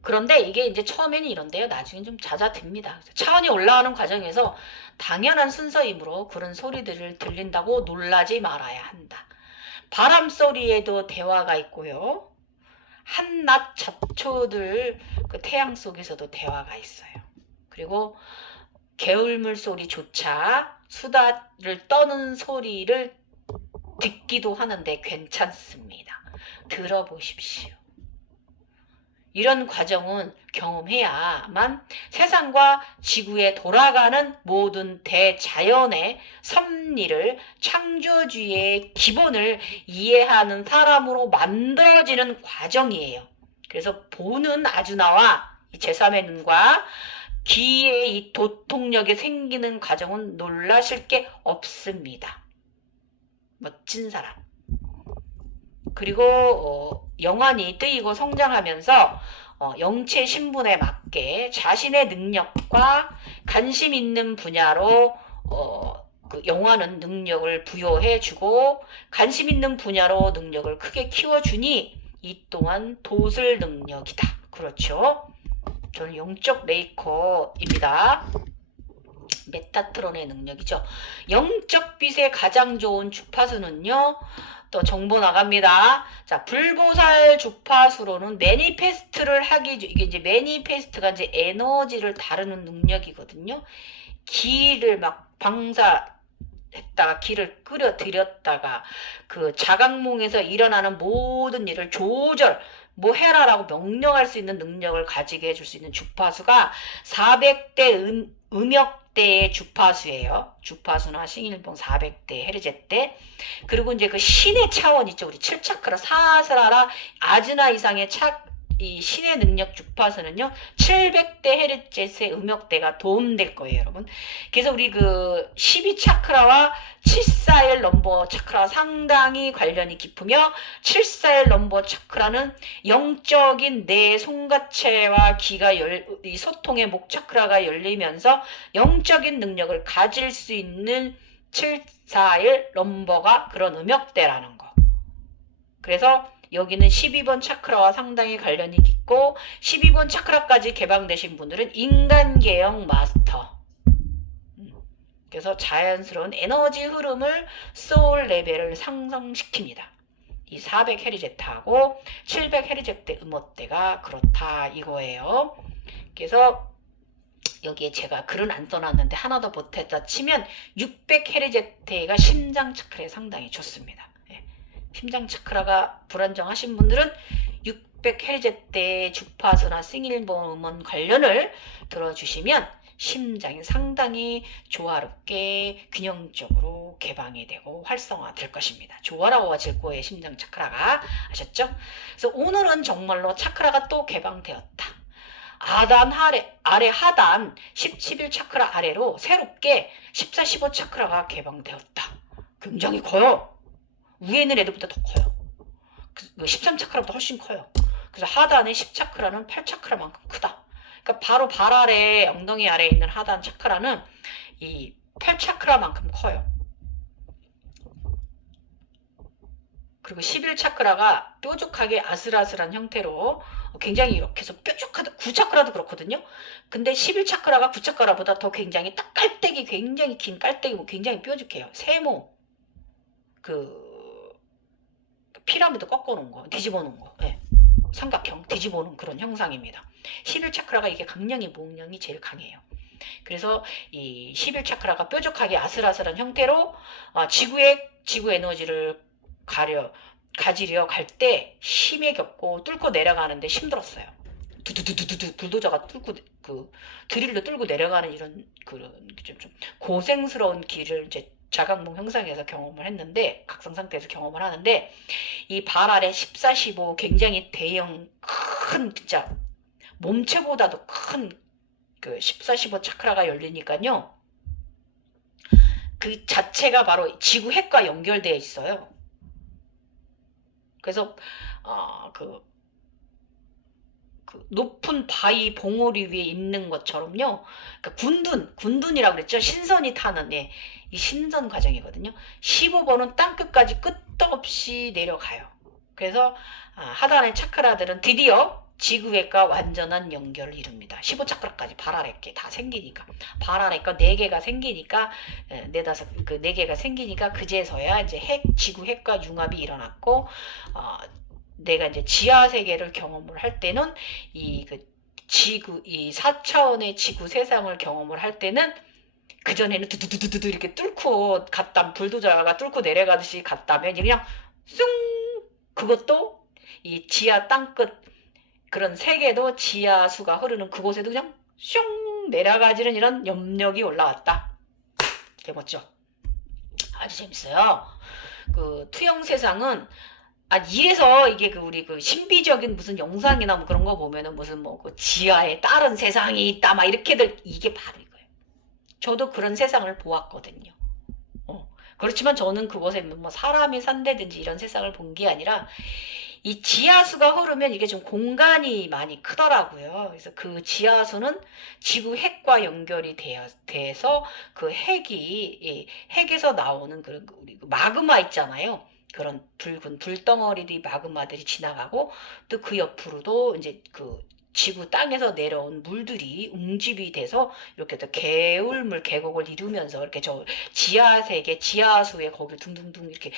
그런데 이게 이제 처음에는 이런데요. 나중엔 좀 잦아듭니다. 차원이 올라가는 과정에서 당연한 순서이므로 그런 소리들을 들린다고 놀라지 말아야 한다. 바람 소리에도 대화가 있고요. 한낮 잡초들 그 태양 속에서도 대화가 있어요. 그리고 개울물 소리조차 수다를 떠는 소리를 듣기도 하는데 괜찮습니다. 들어보십시오. 이런 과정은 경험해야만 세상과 지구에 돌아가는 모든 대자연의 섭리를, 창조주의의 기본을 이해하는 사람으로 만들어지는 과정이에요. 그래서 보는 아주나와 제3의 눈과 귀의 이 도통력이 생기는 과정은 놀라실 게 없습니다. 멋진 사람. 그리고 영원히 뜨이고 성장하면서 영체 신분에 맞게 자신의 능력과 관심 있는 분야로 그 영화는 능력을 부여해주고 관심 있는 분야로 능력을 크게 키워주니 이 또한 도술 능력이다. 그렇죠? 저는 영적 메이커입니다. 메타트론의 능력이죠. 영적 빛의 가장 좋은 주파수는요. 또 정보 나갑니다. 자, 불보살 주파수로는 매니페스트를 이게 이제 매니페스트가 이제 에너지를 다루는 능력이거든요. 기를 막 방사했다가 기를 끌어들였다가 그 자각몽에서 일어나는 모든 일을 뭐 해라라고 명령할 수 있는 능력을 가지게 해줄 수 있는 주파수가 400대 음역대의 주파수예요. 주파수나 싱일봉 400대 헤르제대. 그리고 이제 그 신의 차원 있죠. 우리 7차크라 사스라라 아즈나 이상의 이 신의 능력 주파수는요 700대 헤르제스의 음역대가 도움될 거예요, 여러분. 그래서 우리 그 12차크라와 741 넘버 차크라 상당히 관련이 깊으며 741 넘버 차크라는 영적인 내 손가체와 기가 이 소통의 목 차크라가 열리면서 영적인 능력을 가질 수 있는 741 넘버가 그런 음역대라는 거. 그래서 여기는 12번 차크라와 상당히 관련이 깊고 12번 차크라까지 개방되신 분들은 인간계형 마스터. 그래서 자연스러운 에너지 흐름을 소울 레벨을 상승시킵니다. 이 400헤르제트하고 700헤르제트 음역대가 그렇다 이거예요. 그래서 여기에 제가 글은 안 써놨는데 하나 더 보탰다 치면 600헤르제트가 심장 차크라에 상당히 좋습니다. 심장 차크라가 불안정하신 분들은 600헬제 주파수나 생일보험 관련을 들어주시면 심장이 상당히 조화롭게 균형적으로 개방이 되고 활성화될 것입니다. 조화로워질 거예요. 심장 차크라가. 아셨죠? 그래서 오늘은 정말로 차크라가 또 개방되었다. 아래 하단 11 차크라 아래로 새롭게 14, 15 차크라가 개방되었다. 굉장히 커요. 위에 있는 애들보다 더 커요. 13 차크라보다 훨씬 커요. 그래서 하단의 10 차크라는 8 차크라만큼 크다. 그러니까 바로 발 아래, 엉덩이 아래에 있는 하단 차크라는 이 8 차크라만큼 커요. 그리고 11 차크라가 뾰족하게 아슬아슬한 형태로 굉장히 이렇게 해서 뾰족하다. 9 차크라도 그렇거든요. 근데 11 차크라가 9 차크라보다 더 굉장히 딱 깔때기, 굉장히 긴 깔때기, 굉장히 뾰족해요. 세모, 피라미드 꺾어놓은 거, 뒤집어 놓은 거, 네. 삼각형 뒤집어 놓은 그런 형상입니다. 11 차크라가 이게 강령이 목령이 제일 강해요. 그래서 이 11 차크라가 뾰족하게 아슬아슬한 형태로 지구 에너지를 가지려 갈 때 힘에 겪고 뚫고 내려가는데 힘들었어요. 두두두두두 불도저가 뚫고 드릴로 뚫고 내려가는 이런 그런 좀 고생스러운 길을 이제 자각몽 형상에서 경험을 했는데, 각성 상태에서 경험을 하는데, 이 발 아래 14, 15 굉장히 대형 큰 진짜 몸체보다도 큰 14, 15 차크라가 열리니까요. 그 자체가 바로 지구 핵과 연결되어 있어요. 그래서 높은 바위 봉우리 위에 있는 것처럼요. 그러니까 군둔이라고 그랬죠. 신선이 타는 이 신선 과정이거든요. 15번은 땅끝까지 끄떡없이 내려가요. 그래서 하단의 차크라들은 드디어 지구핵과 완전한 연결을 이룹니다. 15 차크라까지 발 아래 게 다 생기니까, 발 아래 거 4개가 생기니까, 4개가 생기니까 그제서야 이제 지구 핵과 융합이 일어났고, 내가 이제 지하 세계를 경험을 할 때는 이 4차원의 지구 세상을 경험을 할 때는, 그전에는 두두두두두 이렇게 뚫고 갔다, 불도저가 뚫고 내려가듯이 갔다면 그냥 쑥, 그것도 이 지하 땅끝 그런 세계도 지하수가 흐르는 그곳에도 그냥 슝 내려가지는 이런 염력이 올라왔다. 멋져. 아주 재밌어요. 투영 세상은 이래서 이게 우리 신비적인 무슨 영상이나 뭐 그런 거 보면은 무슨 지하에 다른 세상이 있다 막 이렇게들, 이게 바로 이거예요. 저도 그런 세상을 보았거든요. 그렇지만 저는 그곳에 사람이 산다든지 이런 세상을 본 게 아니라, 이 지하수가 흐르면 이게 좀 공간이 많이 크더라고요. 그래서 그 지하수는 지구 핵과 연결이 돼서 그 핵에서 나오는 우리 마그마 있잖아요. 그런 붉은 불덩어리들이, 마그마들이 지나가고, 또 그 옆으로도 이제 지구 땅에서 내려온 물들이 웅집이 돼서 이렇게 또 개울물 계곡을 이루면서 이렇게 저 지하세계, 지하수에 거길 둥둥둥 이렇게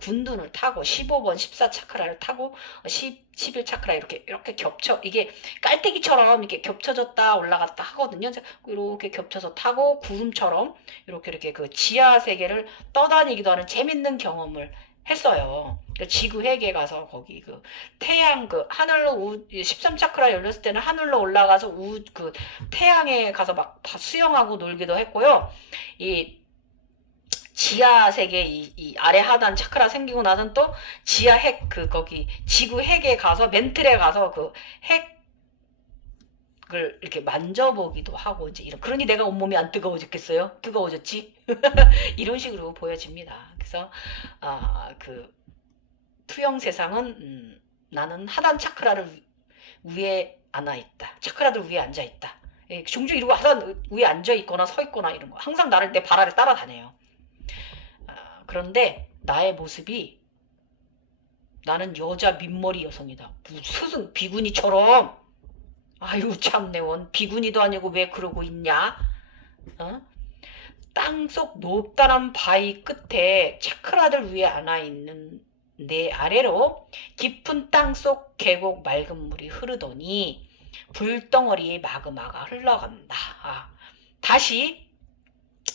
군둔을 타고 15번 14 차크라를 타고 11 차크라 이렇게 겹쳐, 이게 깔때기처럼 이렇게 겹쳐졌다 올라갔다 하거든요. 이렇게 겹쳐서 타고 구름처럼 이렇게 그 지하세계를 떠다니기도 하는 재밌는 경험을 했어요. 지구 핵에 가서 거기 태양 하늘로 13 차크라 열렸을 때는 하늘로 올라가서 태양에 가서 막 수영하고 놀기도 했고요. 이 지하 세계 이 아래 하단 차크라 생기고 나서는 또 지하 핵 거기 지구 핵에 가서 멘틀에 가서 핵을 이렇게 만져보기도 하고, 이제 그러니 내가 온몸이 안 뜨거워졌겠어요? 뜨거워졌지? 이런 식으로 보여집니다. 그래서 투영 세상은 나는 하단 차크라를 위에 앉아있다. 차크라들 위에 앉아있다. 종종 이러고 하단 위에 앉아있거나 서있거나 이런 거 항상 내 발 아래 따라다녀요. 그런데 나의 모습이, 나는 여자 민머리 여성이다. 스승 비구니처럼. 아유 참내 원 비구니도 아니고 왜 그러고 있냐? 땅속 높다란 바위 끝에 차크라들 위에 앉아있는 내 아래로 깊은 땅속 계곡 맑은 물이 흐르더니 불덩어리의 마그마가 흘러간다. 다시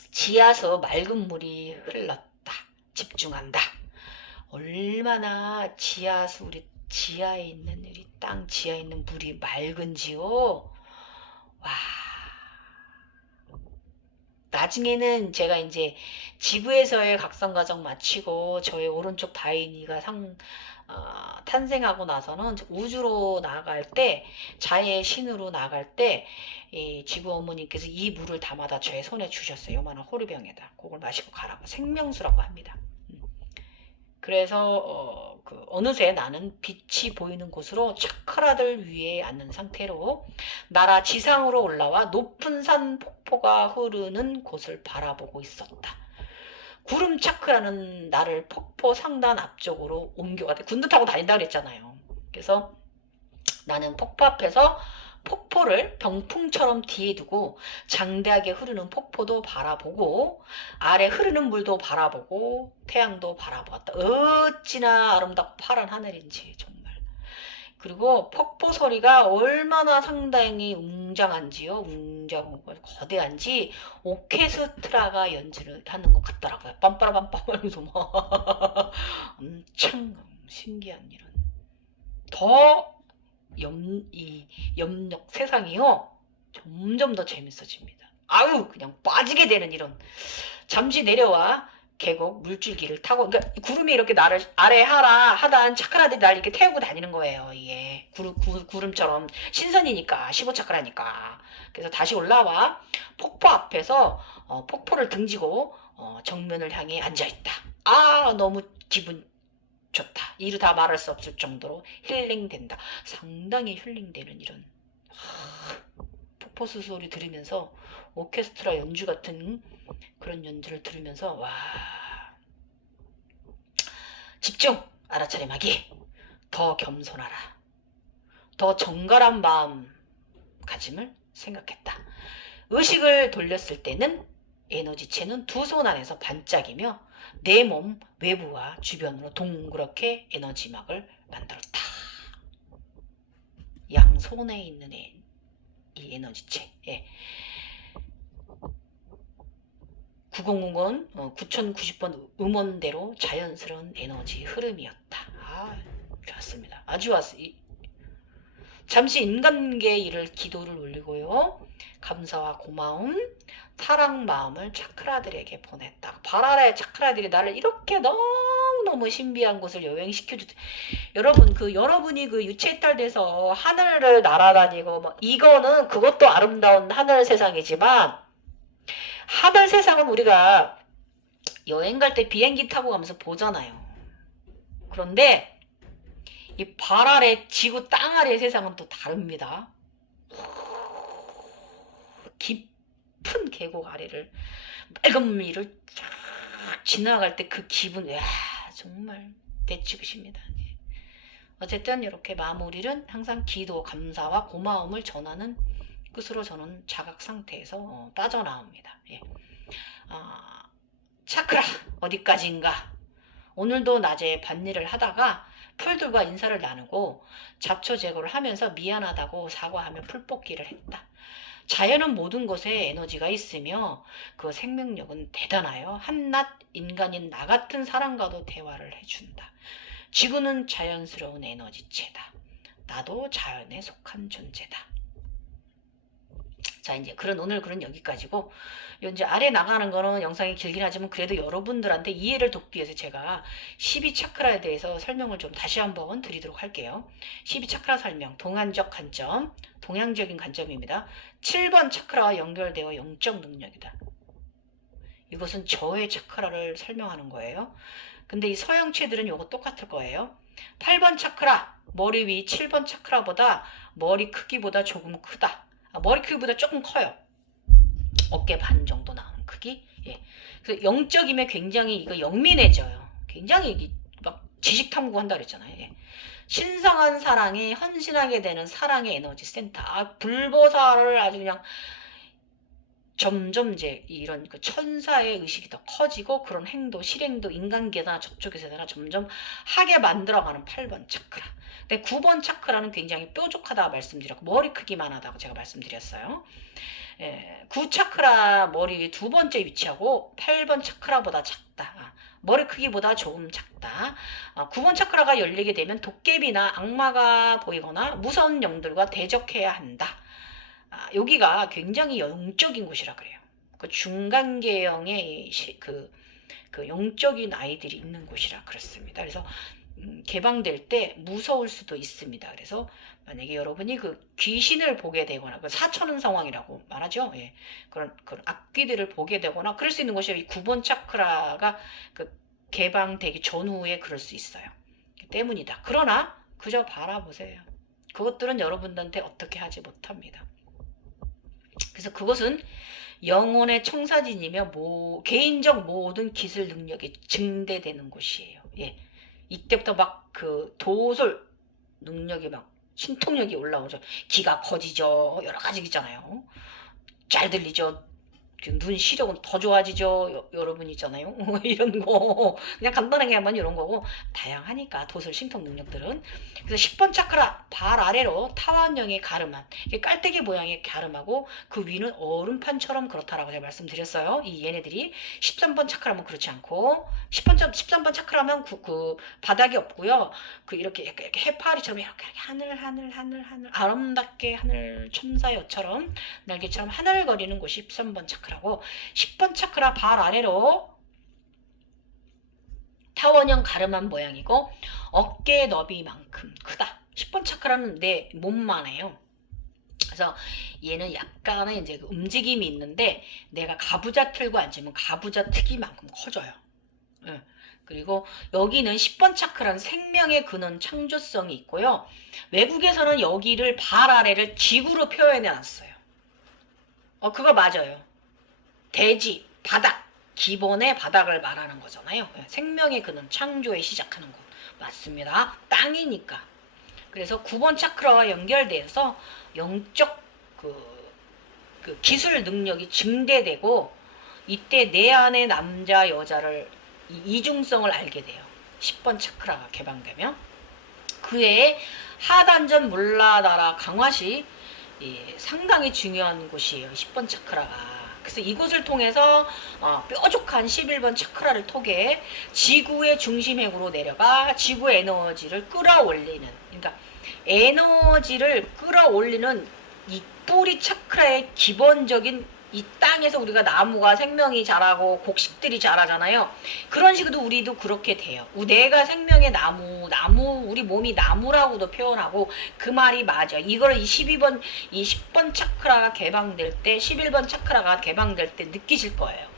지하수 맑은 물이 흘렀다. 집중한다. 얼마나 우리 지하에 있는 우리 땅 지하에 있는 물이 맑은지요. 와, 나중에는 제가 이제 지구에서의 각성 과정 마치고 저의 오른쪽 다인이가 탄생하고 나서는 우주로 나갈 때, 자의 신으로 나갈 때, 이 지구 어머니께서 이 물을 담아다 제 손에 주셨어요. 요만한 호르병에다. 그걸 마시고 가라고. 생명수라고 합니다. 그래서 어느새 나는 빛이 보이는 곳으로 차크라들 위에 앉는 상태로 나라 지상으로 올라와 높은 산 폭포가 흐르는 곳을 바라보고 있었다. 구름 차크라는 나를 폭포 상단 앞쪽으로 옮겨가다. 군도 타고 다닌다 그랬잖아요. 그래서 나는 폭포 앞에서 폭포를 병풍처럼 뒤에 두고 장대하게 흐르는 폭포도 바라보고 아래 흐르는 물도 바라보고 태양도 바라보았다. 어찌나 아름답고 파란 하늘인지 정말. 그리고 폭포 소리가 얼마나 상당히 웅장한지요. 웅장하고 거대한지 오케스트라가 연주를 하는 것 같더라고요. 빰빠라빰빰 하면서 막 엄청 신기한 이런. 더 이 염력 세상이요. 점점 더 재밌어집니다. 아유, 그냥 빠지게 되는 이런. 잠시 내려와 계곡 물줄기를 타고, 그러니까 구름이 이렇게 나를 아래 하단 차크라들이 날 이렇게 태우고 다니는 거예요. 이게 구름처럼 신선이니까 15차크라니까. 그래서 다시 올라와 폭포 앞에서 폭포를 등지고 정면을 향해 앉아있다. 아, 너무 기분 좋다. 이루 다 말할 수 없을 정도로 힐링된다. 상당히 힐링되는 이런 폭포수 소리 들으면서 오케스트라 연주 같은 그런 연주를 들으면서 와, 집중! 알아차림하기. 더 겸손하라. 더 정갈한 마음가짐을 생각했다. 의식을 돌렸을 때는 에너지체는 두 손 안에서 반짝이며 내 몸 외부와 주변으로 동그랗게 에너지막을 만들었다. 양손에 있는 이 에너지체. 예. 9000 9090번 음원대로 자연스러운 에너지 흐름이었다. 아, 좋았습니다. 아주 좋았어요. 잠시 인간계 일을 기도를 올리고요. 감사와 고마움, 사랑 마음을 차크라들에게 보냈다. 발 아래 차크라들이 나를 이렇게 너무너무 신비한 곳을 여행시켜주다. 여러분, 여러분이 유체이탈돼서 하늘을 날아다니고, 이거는 그것도 아름다운 하늘 세상이지만, 하늘 세상은 우리가 여행 갈 때 비행기 타고 가면서 보잖아요. 그런데, 이 발 아래 지구 땅 아래의 세상은 또 다릅니다. 깊은 계곡 아래를 맑은 미를 쫙 지나갈 때 그 기분, 야, 정말 대치굿입니다. 어쨌든 이렇게 마무리는 항상 기도, 감사와 고마움을 전하는 끝으로 저는 자각 상태에서 빠져나옵니다. 예. 차크라 어디까지인가? 오늘도 낮에 밭일을 하다가 풀들과 인사를 나누고 잡초 제거를 하면서 미안하다고 사과하며 풀 뽑기를 했다. 자연은 모든 것에 에너지가 있으며 그 생명력은 대단하여 한낱 인간인 나 같은 사람과도 대화를 해준다. 지구는 자연스러운 에너지체다. 나도 자연에 속한 존재다. 자, 이제 오늘 글은 여기까지고, 이제 아래 나가는 거는 영상이 길긴 하지만 그래도 여러분들한테 이해를 돕기 위해서 제가 12차크라에 대해서 설명을 좀 다시 한번 드리도록 할게요. 12차크라 설명, 동안적 관점, 동양적인 관점입니다. 7번 차크라와 연결되어 영적 능력이다. 이것은 저의 차크라를 설명하는 거예요. 근데 이 서양체들은 이거 똑같을 거예요. 8번 차크라, 머리 위 7번 차크라보다 머리 크기보다 조금 크다. 머리 크기보다 조금 커요. 어깨 반 정도 나오는 크기. 예. 그래서 영적이면 굉장히 이거 영민해져요. 굉장히 막 지식 탐구한다 그랬잖아요. 예. 신성한 사랑에 헌신하게 되는 사랑의 에너지 센터. 불보살을 아주 그냥 점점 이제 이런 천사의 의식이 더 커지고 그런 행동, 실행도 인간계나 저쪽에서나 점점 하게 만들어가는 8번 차크라. 근데 9번 차크라는 굉장히 뾰족하다고 말씀드렸고 머리 크기만 하다고 제가 말씀드렸어요. 9차크라 머리 두 번째 위치하고 8번 차크라보다 작다. 머리 크기보다 조금 작다. 9번 차크라가 열리게 되면 도깨비나 악마가 보이거나 무서운 영들과 대적해야 한다. 여기가 굉장히 영적인 곳이라 그래요. 그 중간계형의 그 영적인 아이들이 있는 곳이라 그렇습니다. 그래서 개방될 때 무서울 수도 있습니다. 그래서 만약에 여러분이 그 귀신을 보게 되거나 그 사천운 상황이라고 말하죠. 예. 그런 악귀들을 보게 되거나 그럴 수 있는 것이 이 9번 차크라가 그 개방되기 전후에 그럴 수 있어요. 때문이다. 그러나 그저 바라보세요. 그것들은 여러분들한테 어떻게 하지 못합니다. 그래서 그것은 영혼의 청사진이며 개인적 모든 기술 능력이 증대되는 곳이에요. 예. 이때부터 막 그 도술 능력이 막 신통력이 올라오죠. 귀가 커지죠. 여러 가지 있잖아요. 잘 들리죠. 눈 시력은 더 좋아지죠. 여러분 있잖아요. 이런 거 그냥 간단하게 하면 이런 거고 다양하니까 도술 신통 능력들은. 그래서 10번 차크라 발 아래로 타원형의 가름한 깔때기 모양의 가름하고 그 위는 얼음판처럼 그렇다라고 제가 말씀드렸어요. 이 얘네들이 13번 차크라면 그렇지 않고 13번 차크라면 그 바닥이 없고요. 그 이렇게 해파리처럼 이렇게 하늘 아름답게 하늘 천사여처럼 날개처럼 하늘거리는 곳이 13번 차크라. 라고 10번 차크라 발 아래로 타원형 가름한 모양이고 어깨 너비만큼 크다. 10번 차크라는 내 몸만 해요. 그래서 얘는 약간의 이제 움직임이 있는데 내가 가부좌 틀고 앉으면 가부좌 트기만큼 커져요. 네. 그리고 여기는 10번 차크라는 생명의 근원 창조성이 있고요. 외국에서는 여기를 발 아래를 지구로 표현해 놨어요. 그거 맞아요. 대지, 바닥, 기본의 바닥을 말하는 거잖아요. 생명의 근원, 창조에 시작하는 곳. 맞습니다. 땅이니까. 그래서 9번 차크라와 연결돼서 영적 그 기술 능력이 증대되고 이때 내 안의 남자, 여자를 이중성을 알게 돼요. 10번 차크라가 개방되면. 그에 하단전 물라다라 강화시 상당히 중요한 곳이에요. 10번 차크라가. 그래서 이곳을 통해서 뾰족한 11번 차크라를 통해 지구의 중심핵으로 내려가 지구의 에너지를 끌어올리는, 그러니까 에너지를 끌어올리는 이 뿌리 차크라의 기본적인 이 땅에서 우리가 나무가 생명이 자라고 곡식들이 자라잖아요. 그런 식으로 우리도 그렇게 돼요. 내가 생명의 나무, 우리 몸이 나무라고도 표현하고 그 말이 맞아. 이걸 이 10번 차크라가 개방될 때, 11번 차크라가 개방될 때 느끼실 거예요.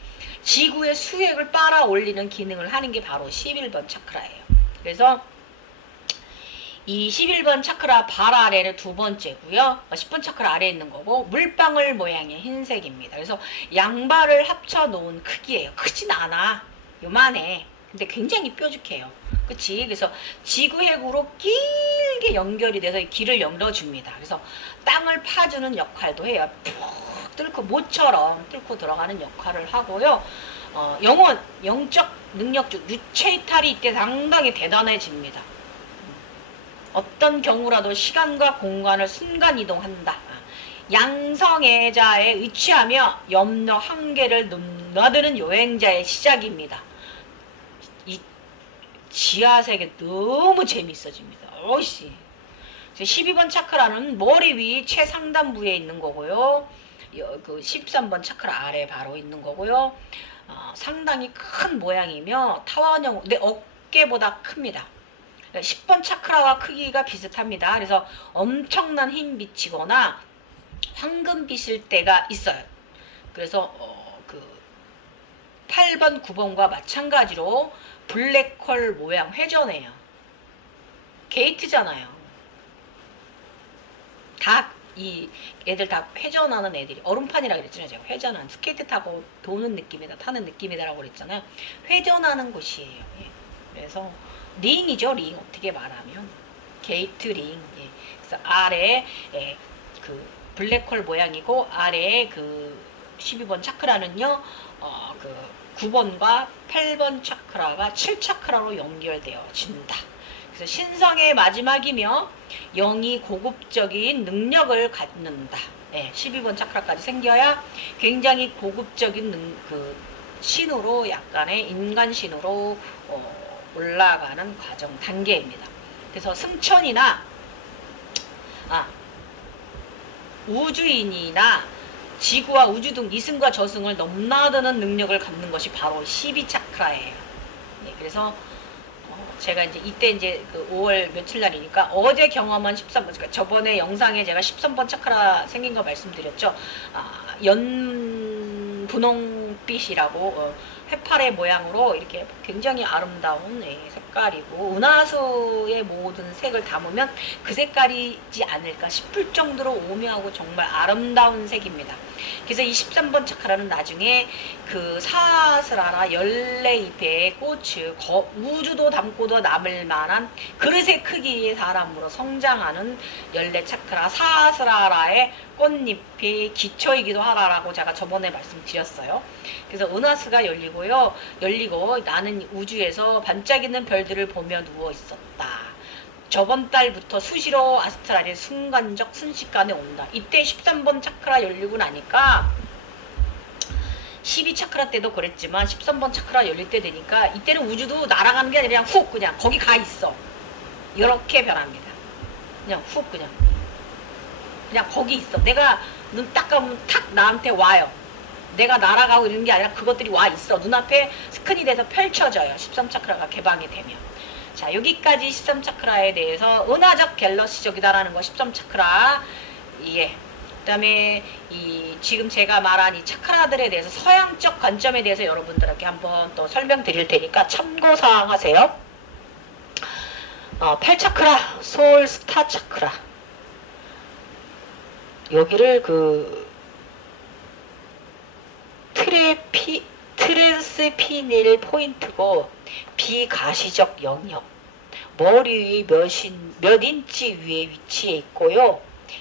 지구의 수액을 빨아 올리는 기능을 하는 게 바로 11번 차크라예요. 그래서 이 11번 차크라 발 아래는 두 번째고요. 10번 차크라 아래에 있는 거고 물방울 모양의 흰색입니다. 그래서 양발을 합쳐 놓은 크기예요. 크진 않아. 요만해. 근데 굉장히 뾰족해요. 그치? 그래서 지구핵으로 길게 연결이 돼서 길을 열어줍니다. 그래서 땅을 파주는 역할도 해요. 푹 뚫고 모처럼 뚫고 들어가는 역할을 하고요. 영적 능력적 유체 이탈이 이때 상당히 대단해집니다. 어떤 경우라도 시간과 공간을 순간 이동한다. 양성애자에 의취하며 염려 한계를 넘나드는 여행자의 시작입니다. 이 지하세계 너무 재밌어집니다. 어이씨. 12번 차크라는 머리 위 최상단부에 있는 거고요. 그 13번 차크라 아래 바로 있는 거고요. 상당히 큰 모양이며 타원형, 내 어깨보다 큽니다. 10번 차크라와 크기가 비슷합니다. 그래서 엄청난 힘 비치거나 황금빛일 때가 있어요. 그래서 그 8번, 9번과 마찬가지로 블랙홀 모양 회전해요. 게이트잖아요. 이 애들 다 회전하는 애들이, 얼음판이라고 그랬잖아요. 제가 회전하는, 스케이트 타고 도는 느낌이다, 타는 느낌이다라고 그랬잖아요. 회전하는 곳이에요. 예. 그래서 링이죠. 링. 어떻게 말하면 게이트 링. 예. 그래서 아래에 그 블랙홀 모양이고 아래에 그 12번 차크라는요. 그 9번과 8번 차크라가 7차크라로 연결되어진다. 그래서 신성의 마지막이며 영이 고급적인 능력을 갖는다. 예, 12번 차크라까지 생겨야 굉장히 고급적인 그 신으로 약간의 인간 신으로 올라가는 과정 단계입니다. 그래서 승천이나 우주인이나 지구와 우주 등 이승과 저승을 넘나드는 능력을 갖는 것이 바로 12차크라예요. 네, 그래서 제가 이제 이때 이제 그 5월 며칠 날이니까 어제 경험한 13번, 그러니까 저번에 영상에 제가 13번 차크라 생긴 거 말씀드렸죠. 연 분홍빛이라고 해파리 모양으로 이렇게 굉장히 아름다운 색깔이고 은하수의 모든 색을 담으면 그 색깔이지 않을까 싶을 정도로 오묘하고 정말 아름다운 색입니다. 그래서 이 13번 차크라는 나중에 그 사스라라 14잎의 꽃을 우주도 담고도 남을 만한 그릇의 크기의 사람으로 성장하는 14차크라 사스라라의 꽃잎이 기초이기도 하다라고 제가 저번에 말씀드렸어요. 그래서 은하수가 열리고 나는 우주에서 반짝이는 별들을 보며 누워 있었다. 저번 달부터 수시로 아스트랄이 순간적 순식간에 온다. 이때 13번 차크라 열리고 나니까 12차크라 때도 그랬지만 13번 차크라 열릴 때 되니까 이때는 우주도 날아가는 게 아니라 그냥 거기 가 있어. 이렇게 변합니다. 그냥 그냥 거기 있어. 내가 눈 딱 감으면 탁 나한테 와요. 내가 날아가고 이러는 게 아니라 그것들이 와 있어. 눈앞에 스크린이 돼서 펼쳐져요. 13차크라가 개방이 되면. 자, 여기까지 13차크라에 대해서 은하적 갤럭시적이다라는 거 13차크라. 예. 그다음에 지금 제가 말한 이 차크라들에 대해서 서양적 관점에 대해서 여러분들에게 한번 또 설명드릴 테니까 참고사항 하세요. 8차크라, 소울 스타 차크라. 여기를 트랜스피닐 포인트고 비가시적 영역, 머리 위 몇 인치 위에 위치해 있고요.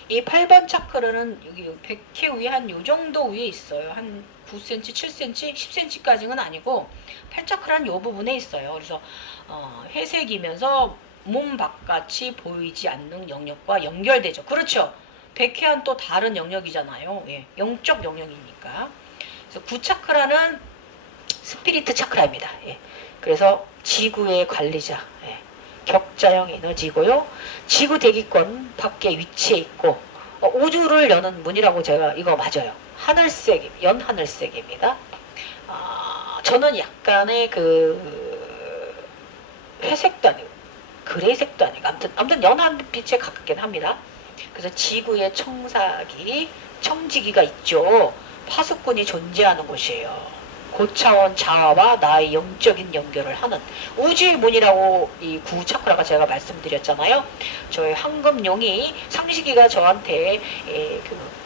이 8번 차크라는 여기 100회 위에 한 요 정도 위에 있어요. 한 9cm, 7cm, 10cm까지는 아니고 8차크라는 요 부분에 있어요. 그래서 회색이면서 몸 바깥이 보이지 않는 영역과 연결되죠. 그렇죠. 100회와는 또 다른 영역이잖아요. 예, 영적 영역이니까. 그래서 9차크라는 스피리트 차크라입니다. 예, 그래서 지구의 관리자, 격자형 에너지고요. 지구 대기권 밖에 위치해 있고 우주를 여는 문이라고 제가 이거 맞아요. 하늘색, 연하늘색입니다. 저는 약간의 회색도 아니고 그레이색도 아니고 아무튼 연한 빛에 가깝긴 합니다. 그래서 지구의 청지기가 있죠. 파수꾼이 존재하는 곳이에요. 고차원 자아와 나의 영적인 연결을 하는 우주의 문이라고 이 9차크라가 제가 말씀드렸잖아요. 저희 황금용이 상식이가 저한테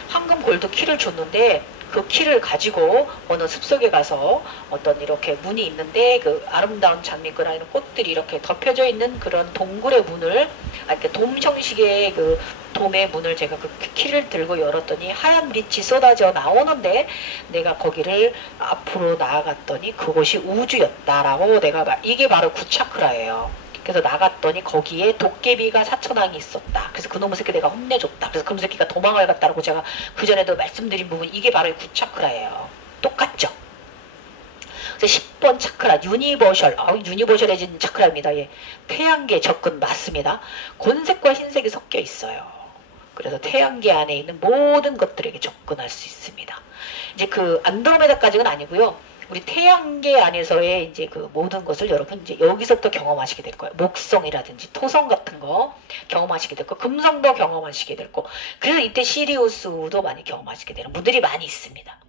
황금 골드 키를 줬는데 그 키를 가지고 어느 숲속에 가서 어떤 이렇게 문이 있는데 그 아름다운 장미거나 이런 꽃들이 이렇게 덮여져 있는 그런 동굴의 문을 이렇게 돔 형식의 그 돔의 문을 제가 그 키를 들고 열었더니 하얀 빛이 쏟아져 나오는데 내가 거기를 앞으로 나아갔더니 그곳이 우주였다라고 내가 이게 바로 9차크라예요. 그래서 나갔더니 거기에 도깨비가 4천왕이 있었다. 그래서 그놈의 새끼 내가 혼내줬다. 그래서 그놈의 새끼가 도망을 갔다라고 제가 그전에도 말씀드린 부분 이게 바로 9차크라예요. 똑같죠? 그래서 10번 차크라 유니버셜해진 차크라입니다. 예. 태양계 접근 맞습니다. 곤색과 흰색이 섞여 있어요. 그래서 태양계 안에 있는 모든 것들에게 접근할 수 있습니다. 이제 그 안드로메다까지는 아니고요. 우리 태양계 안에서의 이제 그 모든 것을 여러분 이제 여기서부터 경험하시게 될 거예요. 목성이라든지 토성 같은 거 경험하시게 될 거, 금성도 경험하시게 될 거. 그래서 이때 시리우스도 많이 경험하시게 되는 분들이 많이 있습니다.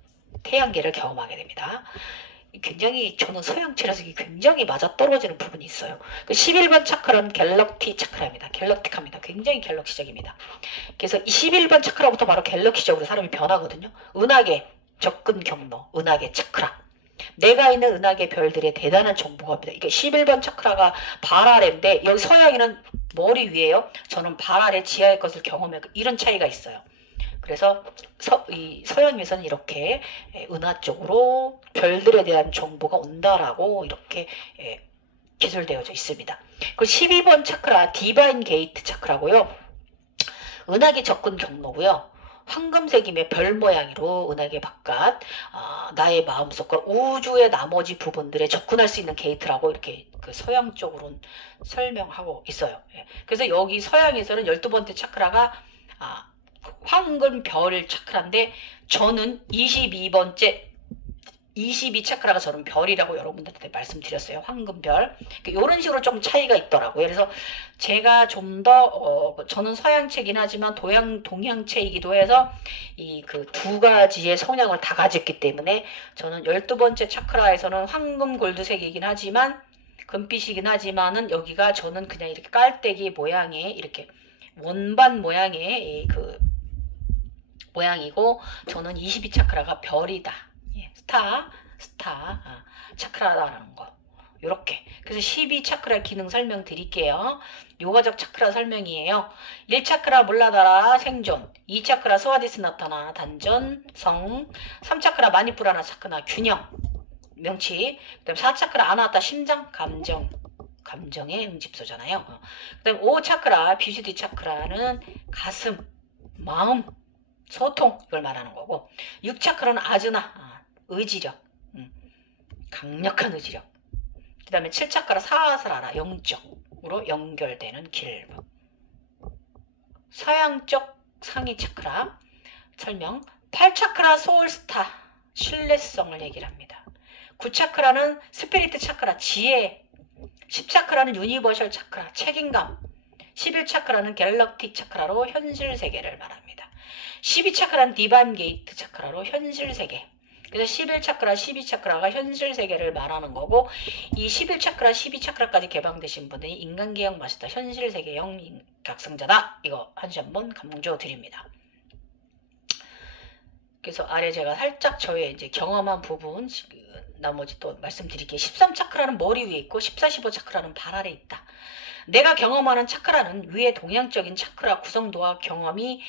태양계를 경험하게 됩니다. 굉장히 저는 서양체라서 굉장히 맞아떨어지는 부분이 있어요. 11번 차크라는 갤럭티 차크라입니다. 갤럭틱합니다. 굉장히 갤럭시적입니다. 그래서 11번 차크라부터 바로 갤럭시적으로 사람이 변하거든요. 은하계 접근 경로, 은하계 차크라. 내가 있는 은하계 별들의 대단한 정보가입니다. 이게 11번 차크라가 발 아래인데 여기 서양에는 머리 위에요. 저는 발 아래 지하의 것을 경험했고 이런 차이가 있어요. 그래서 서양에서는 이렇게 은하 쪽으로 별들에 대한 정보가 온다라고 이렇게 기술되어져 있습니다. 그리고 12번 차크라 디바인 게이트 차크라고요. 은하계 접근 경로고요. 황금색임의 별 모양으로 은하계 바깥 나의 마음속과 우주의 나머지 부분들에 접근할 수 있는 게이트라고 이렇게 그 서양 쪽으로는 설명하고 있어요. 예. 그래서 여기 서양에서는 12번째 차크라가 황금별 차크라인데 저는 22번째 22 차크라가 저는 별이라고 여러분들한테 말씀드렸어요. 황금별. 이런 식으로 좀 차이가 있더라고요. 그래서 제가 좀 더 저는 서양체이긴 하지만 동양체이기도 해서 이 그 두 가지의 성향을 다 가졌기 때문에 저는 12번째 차크라에서는 황금 골드색이긴 하지만 금빛이긴 하지만은 여기가 저는 그냥 이렇게 깔때기 모양의 이렇게 원반 모양의 그 모양이고 저는 22 차크라가 별이다. 스타 차크라라는 거 요렇게. 그래서 12 차크라 기능 설명드릴게요. 요가적 차크라 설명이에요. 1 차크라 몰라다라 생존, 2 차크라 스와디스 나타나 단전 성, 3 차크라 마니푸라나 차크나 균형 명치, 그다음 4 차크라 아나타 심장 감정의 응집소잖아요. 그다음 5 차크라 비슈디 차크라는 가슴 마음 소통 이걸 말하는 거고 6 차크라는 아즈나 의지력 강력한 의지력. 그 다음에 7 차크라 사하스라라 영적으로 연결되는 길. 서양적 상위 차크라 설명. 8 차크라 소울스타 신뢰성을 얘기를 합니다. 9 차크라는 스피리트 차크라 지혜. 10 차크라는 유니버셜 차크라 책임감. 11 차크라는 갤럭틱 차크라로 현실 세계를 말합니다. 12 차크라는 디반 게이트 차크라로 현실 세계. 그래서 11 차크라, 12 차크라가 현실 세계를 말하는 거고 이 11 차크라, 12 차크라까지 개방되신 분들이 인간계형 마스터 현실 세계형 각성자다. 이거 한번 강조 드립니다. 그래서 아래 제가 살짝 저의 이제 경험한 부분 나머지 또 말씀드릴게요. 13 차크라는 머리 위에 있고 14, 15 차크라는 발 아래 있다. 내가 경험하는 차크라는 위의 동양적인 차크라 구성도와 경험이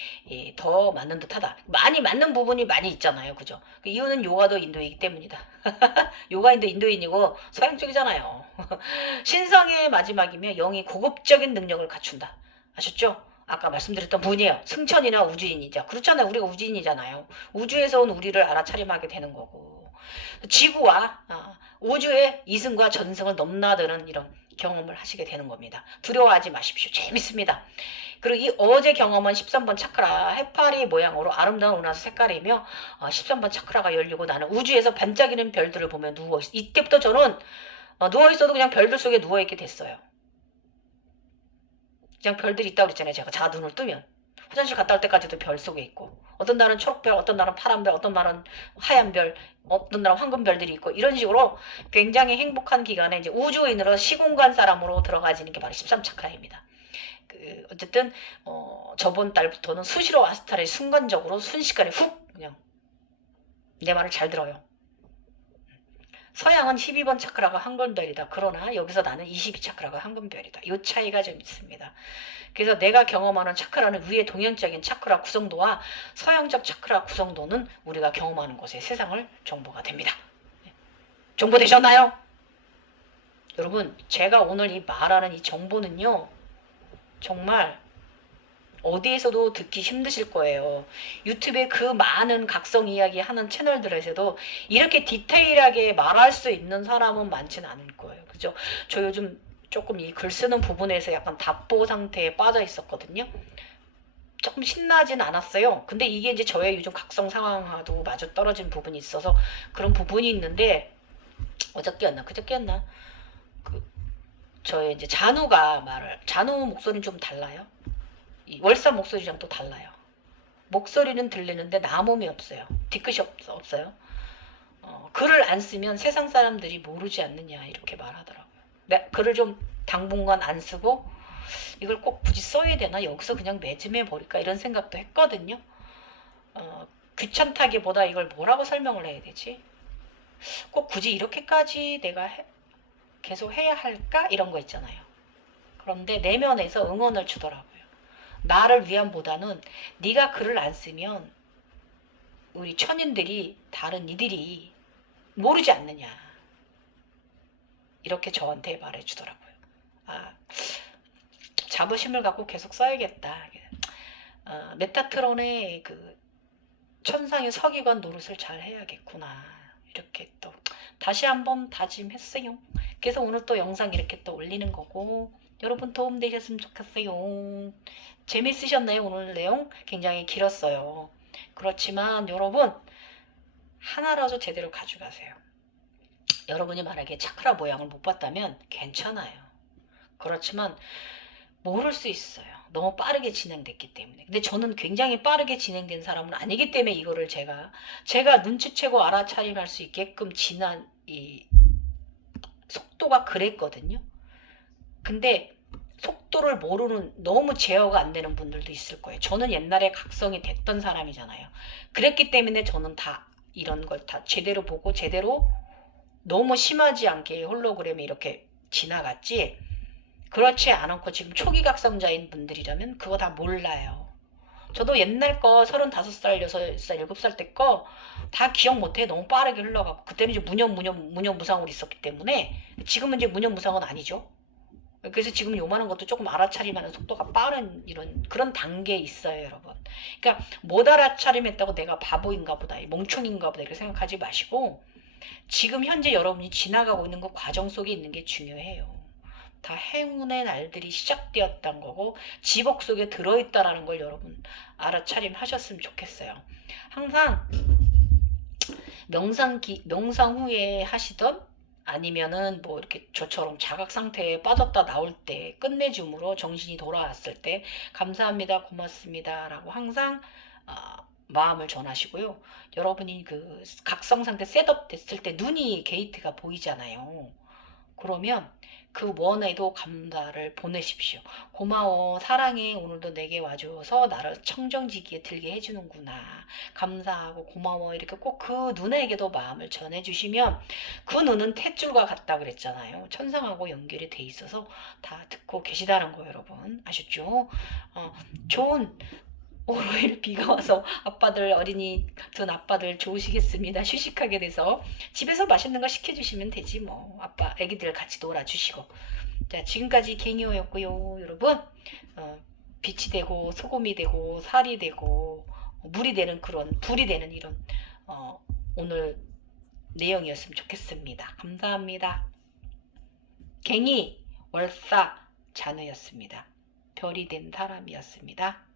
더 맞는 듯하다. 많이 맞는 부분이 많이 있잖아요. 그죠? 그 이유는 요가도 인도이기 때문이다. 요가인도 인도인이고 서양 쪽이잖아요. 신성의 마지막이며 영이 고급적인 능력을 갖춘다. 아셨죠? 아까 말씀드렸던 분이에요. 승천이나 우주인이자. 그렇잖아요. 우리가 우주인이잖아요. 우주에서 온 우리를 알아차림하게 되는 거고. 지구와 우주의 이승과 전승을 넘나드는 이런 경험을 하시게 되는 겁니다. 두려워하지 마십시오. 재밌습니다. 그리고 이 어제 경험한 13번 차크라 해파리 모양으로 아름다운 은하수 색깔이며 13번 차크라가 열리고 나는 우주에서 반짝이는 별들을 보며 누워있어. 이때부터 저는 누워있어도 그냥 별들 속에 누워있게 됐어요. 그냥 별들이 있다고 그랬잖아요. 제가 눈을 뜨면. 화장실 갔다 올 때까지도 별 속에 있고 어떤 날은 초록별, 어떤 날은 파란별, 어떤 날은 하얀별, 어떤 날은 황금별들이 있고 이런 식으로 굉장히 행복한 기간에 이제 우주인으로 시공간 사람으로 들어가지는 게 바로 13차크라입니다. 어쨌든 저번 달부터는 수시로 아스타를 순간적으로 순식간에 훅 그냥 내 말을 잘 들어요. 서양은 12번 차크라가 황금별이다. 그러나 여기서 나는 22 차크라가 황금별이다. 이 차이가 좀 있습니다. 그래서 내가 경험하는 차크라는 위의 동양적인 차크라 구성도와 서양적 차크라 구성도는 우리가 경험하는 곳의 세상을 정보가 됩니다. 정보되셨나요? 여러분 제가 오늘 이 말하는 이 정보는요. 정말 어디에서도 듣기 힘드실 거예요. 유튜브에 그 많은 각성 이야기 하는 채널들에서도 이렇게 디테일하게 말할 수 있는 사람은 많지는 않을 거예요. 그죠? 저 요즘 조금 이 글 쓰는 부분에서 약간 답보 상태에 빠져 있었거든요. 조금 신나진 않았어요. 근데 이게 이제 저의 요즘 각성 상황하고 마주 떨어진 부분이 있어서 그런 부분이 있는데 어저께였나 그저께였나 저의 이제 잔우 목소리는 좀 달라요. 월사 목소리랑 또 달라요. 목소리는 들리는데 남음이 없어요. 뒤끝이 없어요. 글을 안 쓰면 세상 사람들이 모르지 않느냐 이렇게 말하더라고요. 글을 좀 당분간 안 쓰고 이걸 꼭 굳이 써야 되나 여기서 그냥 매짐해 버릴까 이런 생각도 했거든요. 귀찮다기보다 이걸 뭐라고 설명을 해야 되지? 꼭 굳이 이렇게까지 내가 계속 해야 할까 이런 거 있잖아요. 그런데 내면에서 응원을 주더라고요. 나를 위함보다는 네가 글을 안 쓰면 우리 천인들이 다른 이들이 모르지 않느냐 이렇게 저한테 말해주더라고요. 자부심을 갖고 계속 써야겠다. 메타트론의 그 천상의 서기관 노릇을 잘 해야겠구나. 이렇게 또 다시 한번 다짐했어요. 그래서 오늘 또 영상 이렇게 또 올리는 거고, 여러분 도움 되셨으면 좋겠어요. 재밌으셨나요? 오늘 내용 굉장히 길었어요. 그렇지만 여러분 하나라도 제대로 가져가세요. 여러분이 만약에 차크라 모양을 못 봤다면 괜찮아요. 그렇지만 모를 수 있어요. 너무 빠르게 진행됐기 때문에. 근데 저는 굉장히 빠르게 진행된 사람은 아니기 때문에 이거를 제가 눈치채고 알아차림할 수 있게끔 지난 이 속도가 그랬거든요. 근데 속도를 모르는, 너무 제어가 안 되는 분들도 있을 거예요. 저는 옛날에 각성이 됐던 사람이잖아요. 그랬기 때문에 저는 다 이런 걸 다 제대로 보고 제대로 너무 심하지 않게 홀로그램이 이렇게 지나갔지, 그렇지 않고 지금 초기 각성자인 분들이라면 그거 다 몰라요. 저도 옛날 거 35살, 6살, 7살 때 거 다 기억 못해. 너무 빠르게 흘러가고. 그때는 이제 무념무상으로 있었기 때문에. 지금은 이제 무념무상은 아니죠. 그래서 지금 요만한 것도 조금 알아차림하는 속도가 빠른 이런 그런 단계에 있어요, 여러분. 그러니까 못 알아차림했다고 내가 바보인가 보다, 멍청인가 보다 이렇게 생각하지 마시고, 지금 현재 여러분이 지나가고 있는 그 과정 속에 있는 게 중요해요. 다 행운의 날들이 시작되었다는 거고 지복 속에 들어있다라는 걸 여러분 알아차림하셨으면 좋겠어요. 항상 명상 후에 하시던, 아니면은 뭐 이렇게 저처럼 자각 상태에 빠졌다 나올 때 끝내줌으로 정신이 돌아왔을 때 감사합니다, 고맙습니다 라고 항상 마음을 전하시고요. 여러분이 그 각성 상태 셋업 됐을 때 눈이 게이트가 보이잖아요. 그러면 그 원에도 감사를 보내십시오. 고마워, 사랑해, 오늘도 내게 와줘서 나를 청정지기에 들게 해주는구나, 감사하고 고마워, 이렇게 꼭 그 눈에게도 마음을 전해주시면, 그 눈은 탯줄과 같다 그랬잖아요. 천상하고 연결이 돼 있어서 다 듣고 계시다는 거 여러분 아셨죠? 좋은 월요일 비가 와서 아빠들, 어린이 둔 아빠들 좋으시겠습니다. 휴식하게 돼서 집에서 맛있는 거 시켜주시면 되지 뭐. 아빠 애기들 같이 놀아주시고. 자, 지금까지 갱이호였고요 여러분. 빛이 되고 소금이 되고 살이 되고 물이 되는 그런 불이 되는 이런 오늘 내용이었으면 좋겠습니다. 감사합니다. 갱이 월사 잔우였습니다. 별이 된 사람이었습니다.